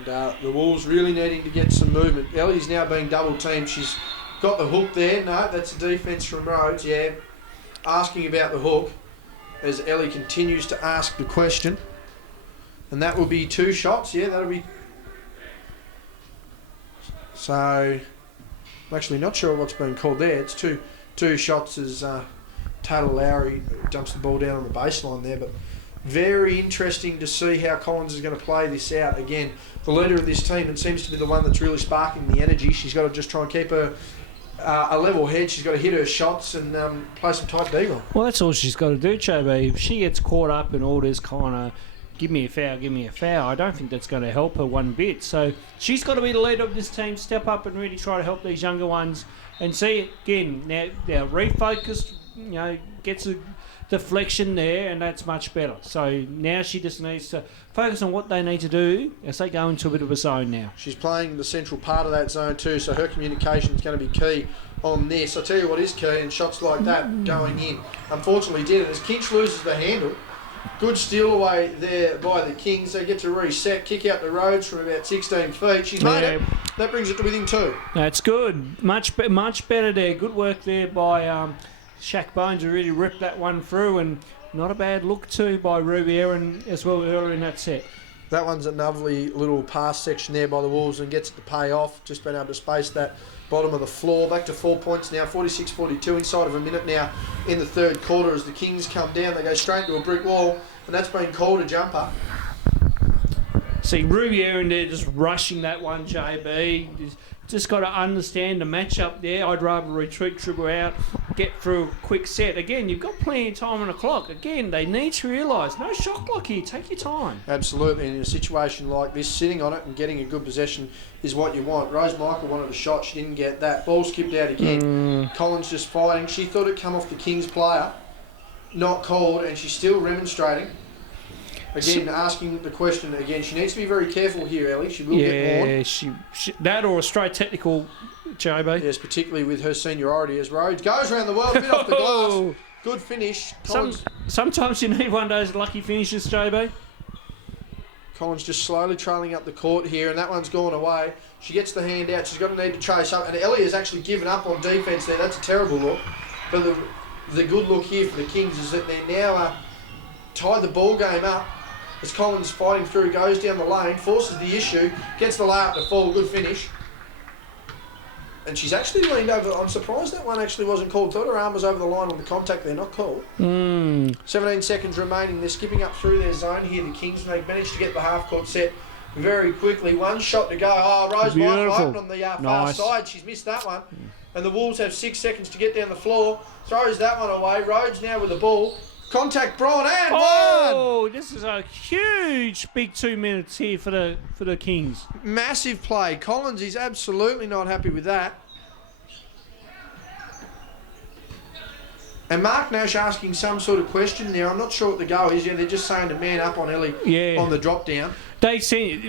And the Wolves really needing to get some movement. Ellie's now being double teamed. She's got the hook there. No, that's a defence from Rhodes, asking about the hook as Ellie continues to ask the question. And that will be 2 shots. That'll be... So, I'm actually not sure what's been called there. It's two shots as Taylor Lowry dumps the ball down on the baseline there. But Very interesting to see how Collins is going to play this out. Again, the leader of this team, and seems to be the one that's really sparking the energy. She's got to just try and keep her a level head. She's got to hit her shots and play some tight D-roll. Well, that's all she's got to do, JB. If she gets caught up in all this kind of give me a foul, I don't think that's going to help her one bit. So she's got to be the leader of this team, step up and really try to help these younger ones. And see, again, now refocused, gets a deflection there, and that's much better. So now she just needs to focus on what they need to do as they go into a bit of a zone now. She's playing the central part of that zone too, so her communication is going to be key on this. I'll tell you what is key, and shots like that going in. Unfortunately didn't. As Kinch loses the handle, good steal away there by the Kings. They get to reset, kick out the Rhodes from about 16 feet. She's made it. That brings it to within 2. That's good. Much better there. Good work there by Shaq Bones to really rip that one through, and not a bad look too by Ruby Aaron as well earlier in that set. That one's a lovely little pass section there by the Wolves and gets it to pay off. Just been able to space that bottom of the floor. Back to 4 points now, 46-42, inside of a minute now in the third quarter as the Kings come down. They go straight into a brick wall, and that's been called a jumper. See, Ruby Aaron there just rushing that one, JB. Just got to understand the matchup there. I'd rather retreat, dribble out, get through a quick set. Again, you've got plenty of time on the clock. Again, they need to realise, no shot clock here. Take your time. Absolutely, and in a situation like this, sitting on it and getting a good possession is what you want. Rose Michael wanted a shot. She didn't get that. Ball skipped out again. Collins just fighting. She thought it'd come off the Kings player. Not called, and she's still remonstrating. Again, asking the question again. She needs to be very careful here, Ellie. She will get warned. Yeah, she that or a straight technical, JB. Yes, particularly with her seniority as Rhodes goes around the world, bit off the glass. Good finish. Sometimes you need one of those lucky finishes, JB. Collins just slowly trailing up the court here, and that one's gone away. She gets the hand out. She's got to need to chase up, and Ellie has actually given up on defence there. That's a terrible look. But the good look here for the Kings is that they're now tied the ball game up. As Collins fighting through, goes down the lane, forces the issue, gets the layup to fall, good finish. And she's actually leaned over. I'm surprised that one actually wasn't called. Thought her arm was over the line on the contact there, not called. 17 seconds remaining. They're skipping up through their zone here, the Kings, and they've managed to get the half-court set very quickly. One shot to go. Oh, Rose Michael open on the far side. She's missed that one. And the Wolves have 6 seconds to get down the floor. Throws that one away. Rhodes now with the ball. Contact brought and one! This is a huge big 2 minutes here for the Kings. Massive play. Collins is absolutely not happy with that. And Mark Nash asking some sort of question there. I'm not sure what the go is. Yeah, they're just saying to man up on Ellie on the drop down.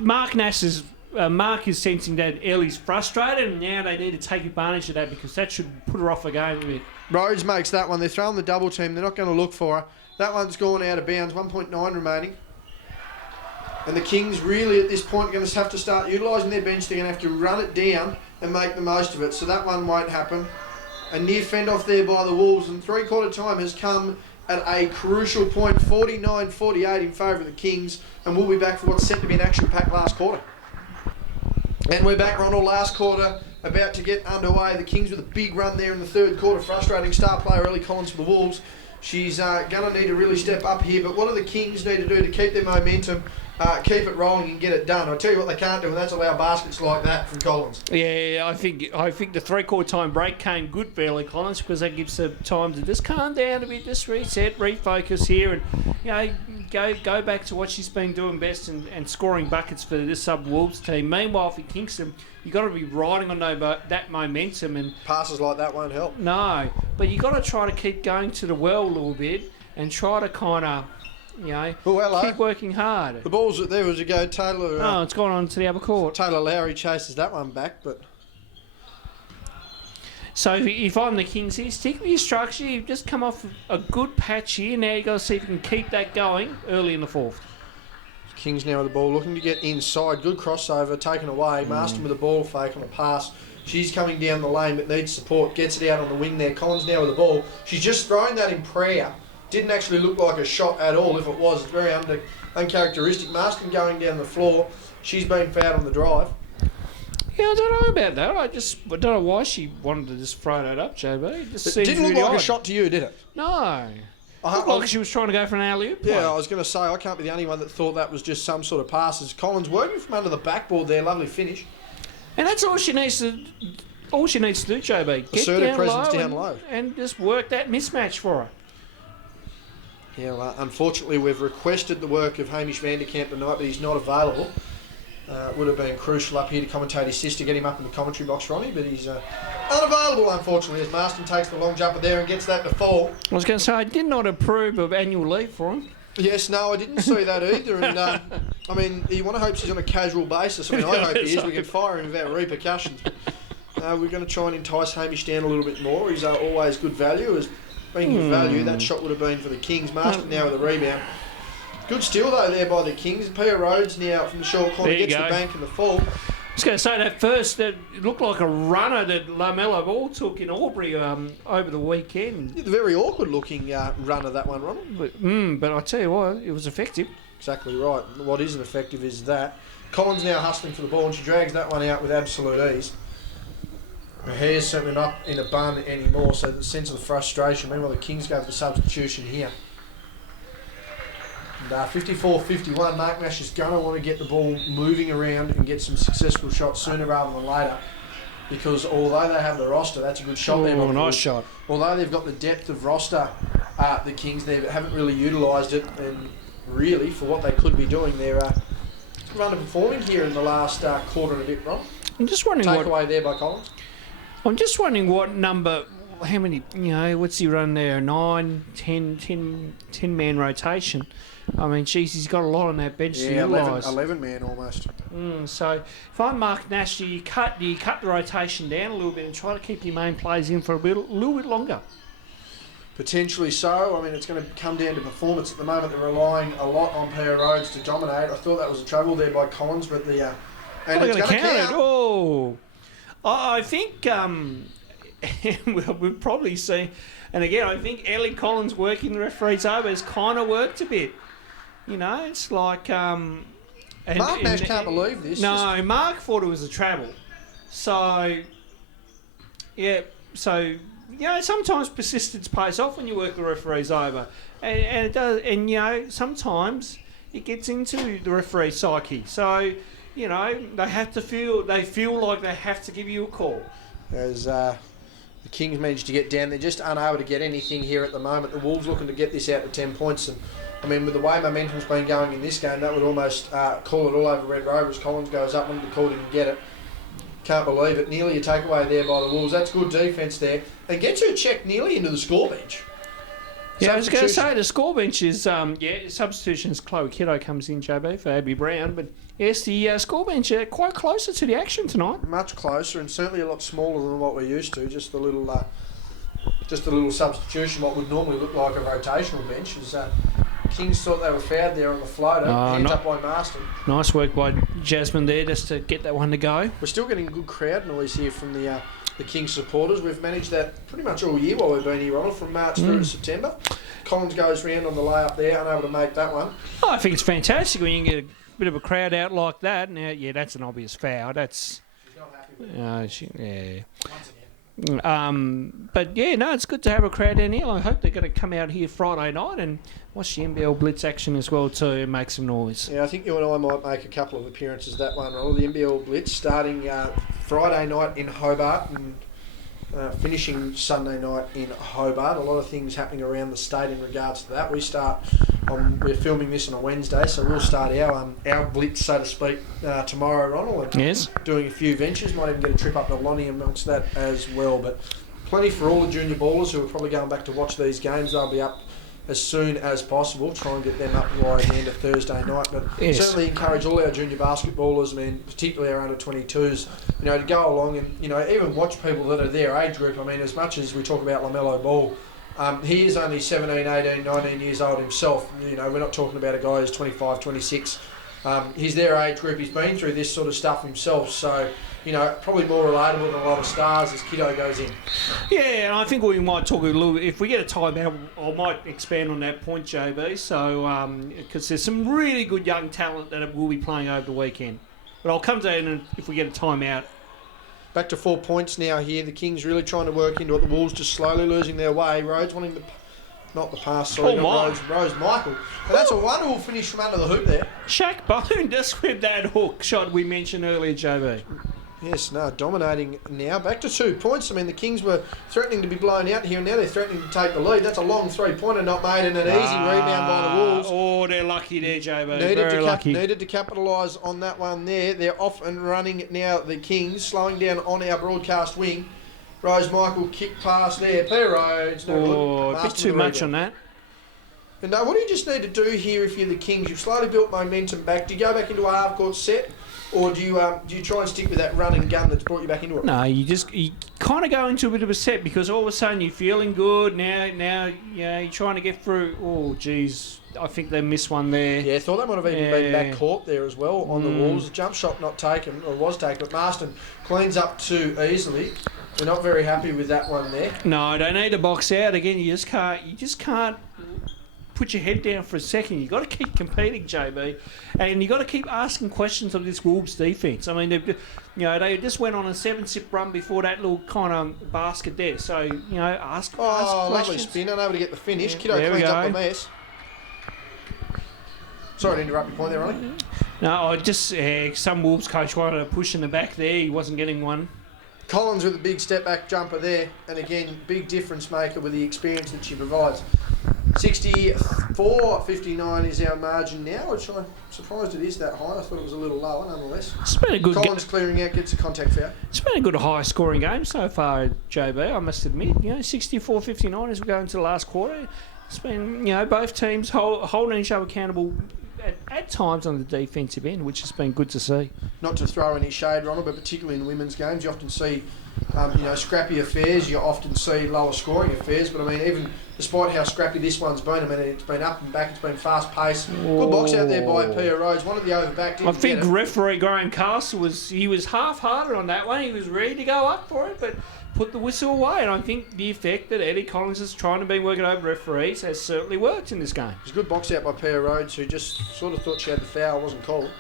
Mark is sensing that Ellie's frustrated, and now they need to take advantage of that because that should put her off the game a bit. Rhodes makes that one. They're throwing the double team. They're not going to look for her. That one's gone out of bounds. 1.9 remaining. And the Kings really at this point are going to have to start utilising their bench. They're going to have to run it down and make the most of it. So that one won't happen. A near fend off there by the Wolves, and three-quarter time has come at a crucial point. 49-48 in favour of the Kings, and we'll be back for what's set to be an action-packed last quarter. And we're back, Ronald, last quarter, about to get underway. The Kings with a big run there in the third quarter. Frustrating star player Ellie Collins for the Wolves. She's going to need to really step up here, but what do the Kings need to do to keep their momentum, keep it rolling and get it done? I'll tell you what they can't do, and that's allow baskets like that from Collins. Yeah, I think the three-quarter time break came good for Ellie Collins because that gives her time to just calm down a bit, just reset, refocus here, and go back to what she's been doing best and scoring buckets for this sub-Wolves team. Meanwhile, for Kingston, you've got to be riding on that momentum. And passes like that won't help. No, but you've got to try to keep going to the well a little bit and try to kind of, keep working hard. The ball's there as you go. Taylor. It's gone on to the other court. Taylor Lowry chases that one back, but... So if I'm the Kings here, stick with your structure. You've just come off a good patch here. Now you've got to see if you can keep that going early in the fourth. Kings now with the ball, looking to get inside. Good crossover, taken away. Marston with a ball fake on a pass. She's coming down the lane but needs support. Gets it out on the wing there. Collins now with the ball. She's just throwing that in prayer. Didn't actually look like a shot at all. If it was, it's very uncharacteristic. Marston going down the floor. She's been fouled on the drive. Yeah, I don't know about that. I don't know why she wanted to just throw that up, JB. It didn't look like odd. a shot to you, did it? No. Looked like she was trying to go for an alley-oop play. Yeah, I was going to say, I can't be the only one that thought that was just some sort of passes. Collins working from under the backboard there, lovely finish. And that's all she needs to do, JB. Get Assertive presence down low. And just work that mismatch for her. Yeah, well, unfortunately, we've requested the work of Hamish Vanderkamp tonight, but he's not available. Would have been crucial up here to commentate his sister, get him up in the commentary box, Ronnie, but he's unavailable, unfortunately, as Marston takes the long jumper there and gets that to fall. I was going to say, I did not approve of annual leave for him. Yes, no, I didn't see that either. And I mean, you want to hope she's on a casual basis. I mean, I hope he is. We can fire him without repercussions. We're going to try and entice Hamish down a little bit more. He's always good value. As being good value, that shot would have been for the Kings. Marston now with a rebound. Good steal, though, there by the Kings. Peter Rhodes now from the short corner gets the bank and the fall. I was going to say that it looked like a runner that Lamello Ball took in Albury over the weekend. Yeah, the very awkward-looking runner, that one, Ronald. But I tell you what, it was effective. Exactly right. What isn't effective is that. Collins now hustling for the ball, and she drags that one out with absolute ease. Her hair's certainly not in a bun anymore, so the sense of the frustration. Meanwhile, the Kings go for the substitution here. And 54-51, Mark Nash is going to want to get the ball moving around and get some successful shots sooner rather than later. Because although they have the roster, that's a good shot there. Nice shot. Although they've got the depth of roster, the Kings, they haven't really utilised it. And really, for what they could be doing, they're underperforming here in the last quarter and a bit, Ron. I'm just wondering Takeaway there by Collins. I'm just wondering what number, how many, what's he run there? 9, 10 man rotation. I mean, geez, he's got a lot on that bench to utilise. 11 man almost. So if I'm Mark Nash, do you cut the rotation down a little bit and try to keep your main players in for a little bit longer? Potentially so. I mean, it's going to come down to performance at the moment. They're relying a lot on Peter Rhodes to dominate. I thought that was a trouble there by Collins, but and it's going to count. Oh, I think we'll probably see. And again, I think Ellie Collins working the referees over has kind of worked a bit. It's like... Mark Nash can't believe this. No, Mark thought it was a travel. So, yeah, sometimes persistence pays off when you work the referees over. And it does, and sometimes it gets into the referee psyche. So, they feel like they have to give you a call. As the Kings managed to get down, they're just unable to get anything here at the moment. The Wolves looking to get this out to 10 points, and I mean, with the way momentum's been going in this game, that would almost call it all over Red Rovers. Collins goes up, wanted to call it and get it. Can't believe it. Nearly a takeaway there by the Wolves. That's good defence there. And gets her checked nearly into the score bench. Yeah, I was going to say the score bench is, substitutions. Chloe Kiddo comes in, JB, for Abby Brown. But yes, the score bench quite closer to the action tonight. Much closer, and certainly a lot smaller than what we're used to. Just a little substitution, what would normally look like a rotational bench. Is Kings thought they were fouled there on the floater. Hands up by Marston. Nice work by Jasmine there just to get that one to go. We're still getting good crowd noise here from the Kings supporters. We've managed that pretty much all year while we've been here, Ronald, from March through to September. Collins goes round on the layup there, unable to make that one. I think it's fantastic when you can get a bit of a crowd out like that. Now, that's an obvious foul. She's not happy with it. Once again. But it's good to have a crowd down here. I hope they're going to come out here Friday night and watch the NBL Blitz action as well too and make some noise. Yeah, I think you and I might make a couple of appearances that one, Ronald. The NBL Blitz starting Friday night in Hobart and finishing Sunday night in Hobart. A lot of things happening around the state in regards to that. We're filming this on a Wednesday, so we'll start our blitz, so to speak, tomorrow, Ronald. And yes. Doing a few ventures. Might even get a trip up to Lonnie amongst that as well. But plenty for all the junior ballers who are probably going back to watch these games. They'll be up as soon as possible. Try and get them up by the end of Thursday night. But certainly encourage all our junior basketballers, particularly our under-22s, to go along and, even watch people that are their age group. I mean, as much as we talk about LaMelo Ball, he is only 17, 18, 19 years old himself. We're not talking about a guy who's 25, 26. He's their age group. He's been through this sort of stuff himself. So, probably more relatable than a lot of stars as Kiddo goes in. Yeah, and I think we might talk a little bit. If we get a timeout, I might expand on that point, JB. So, because there's some really good young talent that will be playing over the weekend. But I'll come to that if we get a timeout. Back to 4 points now here. The Kings really trying to work into it. The Wolves just slowly losing their way. Rhodes wanting to not the pass, sorry, Rose Michael. And that's a wonderful finish from under the hoop there. Shaq Bone just with that hook shot we mentioned earlier, JB. Yes, no, dominating now. Back to 2 points. I mean, the Kings were threatening to be blown out here, and now they're threatening to take the lead. That's a long three-pointer not made, and an easy rebound by the Wolves. Oh, they're lucky there, JB. Needed to capitalise on that one there. They're off and running now, the Kings, slowing down on our broadcast wing. Rose Michael kick pass there. Peter Rhodes. A bit too much on that. And what do you just need to do here if you're the Kings? You've slowly built momentum back. Do you go back into a half-court set? Or do you try and stick with that run and gun that's brought you back into it? No, you kind of go into a bit of a set because all of a sudden you're feeling good. Now you're trying to get through. Oh, geez, I think they missed one there. Yeah, I thought they might have even been back court there as well on the Wolves. A jump shot not taken, or was taken, but Marston cleans up too easily. We're not very happy with that one there. No, they need to box out again. You just can't put your head down for a second. You've got to keep competing, JB, and you've got to keep asking questions of this Wolves defence. I mean, they just went on a 7-sip run before that little kind of basket there. So, ask questions. Lovely spin, unable to get the finish. Kiddo cleans up the mess. Sorry to interrupt your point there, Ronnie. No, some Wolves coach wanted to push in the back there. He wasn't getting one. Collins with a big step back jumper there, and again, big difference maker with the experience that she provides. 64-59 is our margin now, which I'm surprised it is that high. I thought it was a little lower, nonetheless. It's been a good Collins clearing out, gets a contact foul. It's been a good high-scoring game so far, JB, I must admit. 64-59 as we go into the last quarter. It's been, both teams holding each other accountable at times on the defensive end, which has been good to see. Not to throw any shade, Ronald, but particularly in women's games, you often see, scrappy affairs. You often see lower scoring affairs. But I mean, even despite how scrappy this one's been, I mean, it's been up and back. It's been fast paced. Good box out there by Pia Rhodes. One of the overbacked. I think referee Graham Castle was half-hearted on that one. He was ready to go up for it, but put the whistle away, and I think the effect that Eddie Collins is trying to be working over referees has certainly worked in this game. It was a good box out by Pia Rhodes, who just sort of thought she had the foul, wasn't called.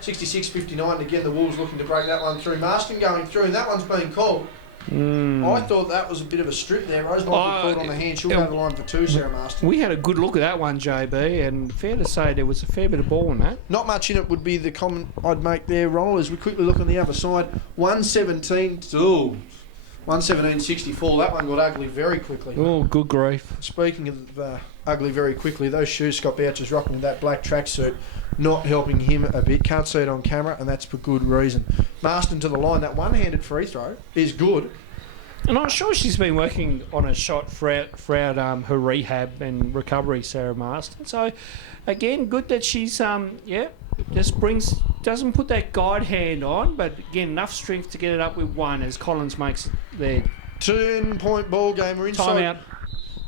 66-59, and again the Wolves looking to break that one through. Marston going through, and that one's been called. I thought that was a bit of a strip there. Rose might be caught on the hand. She'll go the line for 2, Sarah Marston. We had a good look at that one, JB, and fair to say there was a fair bit of ball in that. Not much in it would be the comment I'd make there, Ronald, as we quickly look on the other side. 117-64. That one got ugly very quickly. Oh, good grief. Speaking of ugly very quickly, those shoes Scott Boucher's rocking with that black tracksuit, not helping him a bit. Can't see it on camera, and that's for good reason. Marston to the line. That one-handed free throw is good. And I'm sure she's been working on a shot throughout her rehab and recovery, Sarah Marston. So, again, good that she's, doesn't put that guide hand on, but again, enough strength to get it up with one as Collins makes it there. 10-point ball game. We're inside. Timeout.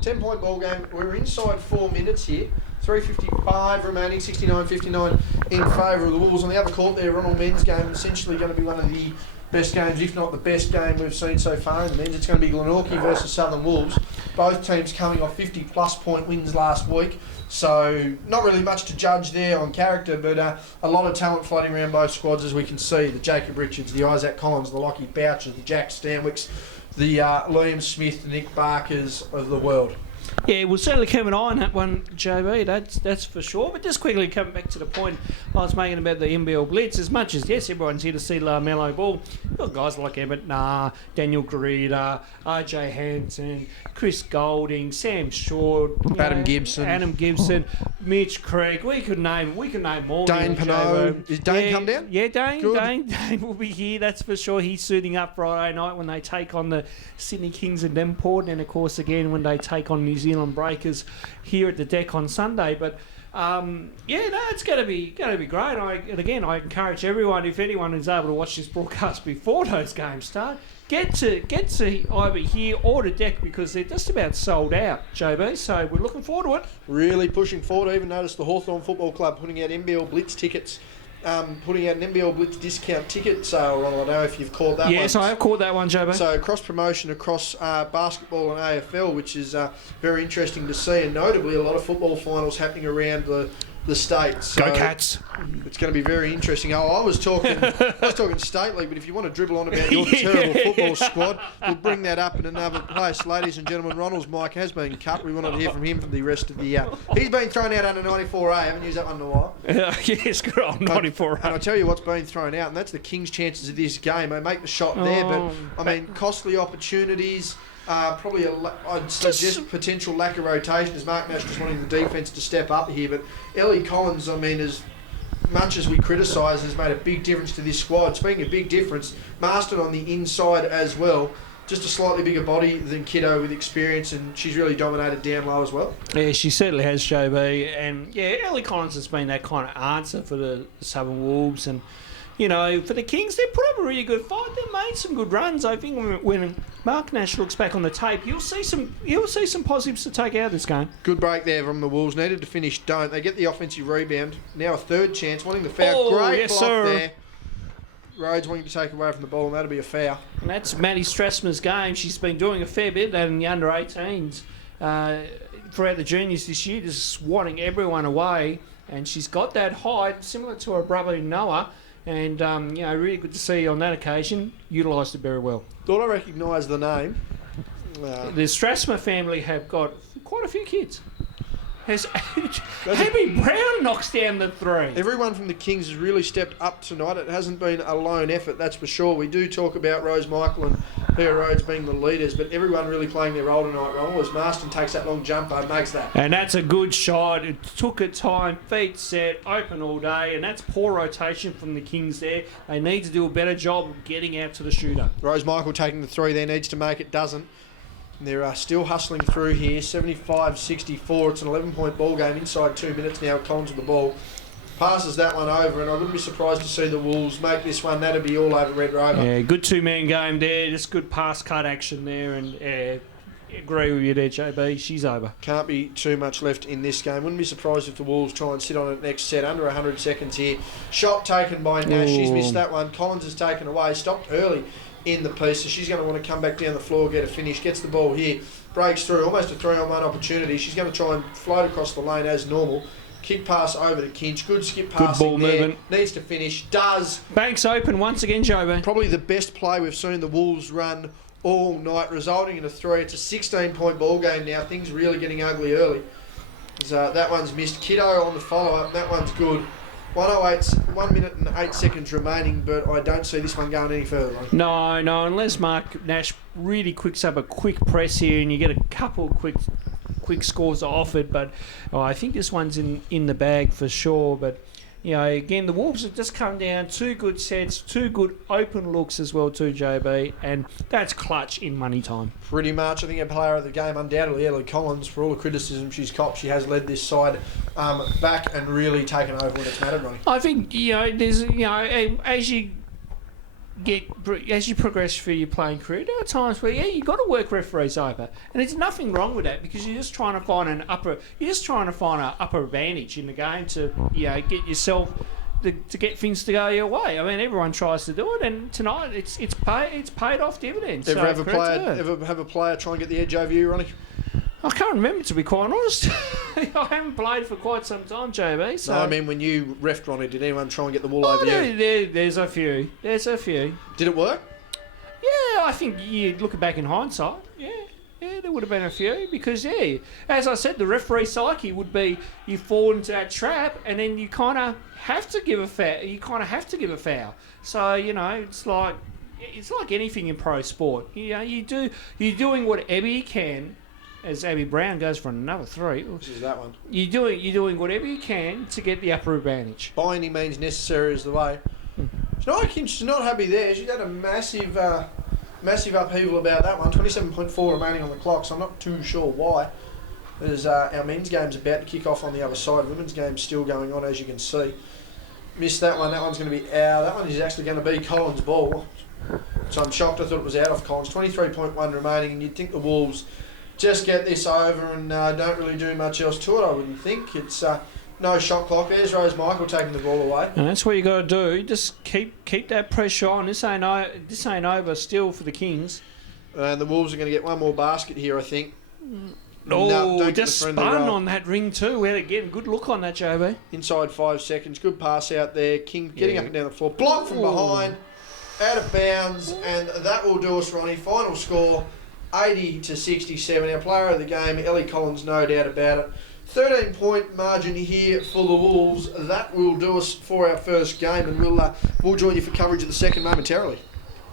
10-point ball game. We're inside 4 minutes here. 3:55 remaining, 69-59 in favour of the Wolves. On the other court there, Ronald men's game, essentially going to be one of the best games, if not the best game we've seen so far in the men's. It's going to be Glenorchy versus Southern Wolves. Both teams coming off 50-plus point wins last week. So not really much to judge there on character, but a lot of talent floating around both squads, as we can see. The Jacob Richards, the Isaac Collins, the Lockie Bouchers, the Jack Stanwicks, the Liam Smith, the Nick Barkers of the world. Yeah, we'll certainly keep an eye on that one, JB, that's for sure. But just quickly coming back to the point I was making about the NBL Blitz, as much as, yes, everyone's here to see LaMelo Ball, you've got guys like Emmett Nah, Daniel Garita, RJ Hansen, Chris Golding, Sam Short, Adam Gibson, Mitch Creek. We could name more. Dane Pinot. Is Dane come down? Yeah, Dane will be here, that's for sure. He's suiting up Friday night when they take on the Sydney Kings and Devonport, and of course again when they take on New Zealand Breakers here at the deck on Sunday. But it's going to be great. I encourage everyone, if anyone is able to watch this broadcast before those games start, get to either here or the deck, because they're just about sold out, JB. So we're looking forward to it. Really pushing forward. I even noticed the Hawthorn Football Club putting out NBL Blitz tickets. Putting out an NBL Blitz discount ticket sale, Ron. I don't know if you've caught that one. Yes, I have caught that one, JB. So cross-promotion across basketball and AFL, which is very interesting to see, and notably a lot of football finals happening around the the state. So Go Cats! it's going to be very interesting. Oh, I was talking state league, but if you want to dribble on about your terrible football squad, we'll bring that up in another place. Ladies and gentlemen, Ronald's mic has been cut. We wanted to hear from him for the rest of the year. He's been thrown out under 94A. I haven't used that one in a while. Yes, good old 94A. And I'll tell you what's been thrown out, and that's the Kings' chances of this game. They make the shot there, but, I mean, costly opportunities. Probably, I'd suggest potential lack of rotation as Mark Nash just wanting the defence to step up here. But Ellie Collins, I mean, as much as we criticise, has made a big difference to this squad. Speaking of big difference, mastered on the inside as well. Just a slightly bigger body than Kiddo with experience, and she's really dominated down low as well. Yeah, she certainly has, JB. And, yeah, Ellie Collins has been that kind of answer for the Southern Wolves. And, you know, for the Kings, they put up a really good fight. They made some good runs. I think when Mark Nash looks back on the tape, he'll see some positives to take out of this game. Good break there from the Wolves. Needed to finish, don't. They get the offensive rebound. Now a third chance, wanting the foul. Great block there. Rhodes wanting to take away from the ball, and that'll be a foul. And that's Maddie Strassmer's game. She's been doing a fair bit in the under-18s throughout the juniors this year, just swatting everyone away. And she's got that height, similar to her brother Noah. And, you know, really good to see on that occasion. Utilised it very well. Thought I recognised the name. The Strassmer family have got quite a few kids. Abby Brown knocks down the three. Everyone from the Kings has really stepped up tonight. It hasn't been a lone effort, that's for sure. We do talk about Rose Michael and Pia Rhodes being the leaders, but everyone really playing their role tonight. Ronald, as Marston takes that long jumper and makes that. And that's a good shot. It took a time, feet set, open all day, and that's poor rotation from the Kings there. They need to do a better job of getting out to the shooter. Rose Michael taking the three there, needs to make it, doesn't. They're still hustling through here, 75-64. It's an 11-point ball game inside 2 minutes now. Collins with the ball. Passes that one over, and I wouldn't be surprised to see the Wolves make this one. That'd be all over Red Rover. Yeah, good two-man game there. Just good pass-cut action there, and agree with you there, JB. She's over. Can't be too much left in this game. Wouldn't be surprised if the Wolves try and sit on it next set. Under 100 seconds here. Shot taken by Nash. She's missed that one. Collins has taken away. Stopped early in the piece, so she's going to want to come back down the floor, get a finish, gets the ball here, breaks through, almost a 3-on-1 opportunity. She's going to try and float across the lane as normal. Kick pass over to Kinch, good skip passing ball there. movement. Needs to finish, does. Banks open once again, Jobo. Probably the best play we've seen the Wolves run all night, resulting in a 3. It's a 16-point ball game now. Things really getting ugly early. That one's missed. Kiddo on the follow-up, that one's good. 1 minute and 8 seconds remaining, but I don't see this one going any further. No, unless Mark Nash really quicks up a quick press here and you get a couple quick scores offered, but I think this one's in the bag for sure. But, you know, again, the Wolves have just come down, 2 good sets, 2 good open looks as well too, JB, and that's clutch in money time. Pretty much. I think a player of the game, undoubtedly, Ellie Collins, for all the criticism she's copped, she has led this side back and really taken over when it's mattered, Ronnie. I think, you know, there's, you know, as you progress through your playing career, there are times where you've got to work referees over, and there's nothing wrong with that because you're just trying to find an upper advantage in the game to, you know, get yourself to get things to go your way. I mean, everyone tries to do it, and tonight it's paid off dividends. Ever have a player try and get the edge over you, Ronnie? I can't remember, to be quite honest. I haven't played for quite some time, JB. So. No, I mean, when you refed, Ronnie, did anyone try and get the wool over you? There's a few. Did it work? Yeah, I think you looking back in hindsight, yeah, there would have been a few because, yeah, as I said, the referee psyche would be you fall into that trap and then you kind of have to give a foul. So, you know, it's like anything in pro sport. You know, you're doing whatever you can. As Abby Brown goes for another 3. Which is that one. You're doing whatever you can to get the upper advantage. By any means necessary is the way. She's not happy there. She's had a massive upheaval about that one. 27.4 remaining on the clock, so I'm not too sure why. There's our men's game's about to kick off on the other side. Women's game's still going on, as you can see. Missed that one. That one's going to be out. That one is actually going to be Collins' ball. So I'm shocked. I thought it was out off Collins. 23.1 remaining, and you'd think the Wolves just get this over and don't really do much else to it, I wouldn't think. It's no shot clock. There's Rose Michael taking the ball away. And that's what you got to do. Just keep that pressure on. This ain't over still for the Kings. And the Wolves are going to get one more basket here, I think. No, don't get just the friendly spun roll. on that ring too. Well, again, good look on that, JB. Inside 5 seconds. Good pass out there. King getting Yeah. up and down the floor. Block from behind. Out of bounds. And that will do us, Ronnie. Final score, 80-67. Our player of the game, Ellie Collins, no doubt about it. 13-point margin here for the Wolves. That will do us for our first game. And we'll join you for coverage of the second momentarily.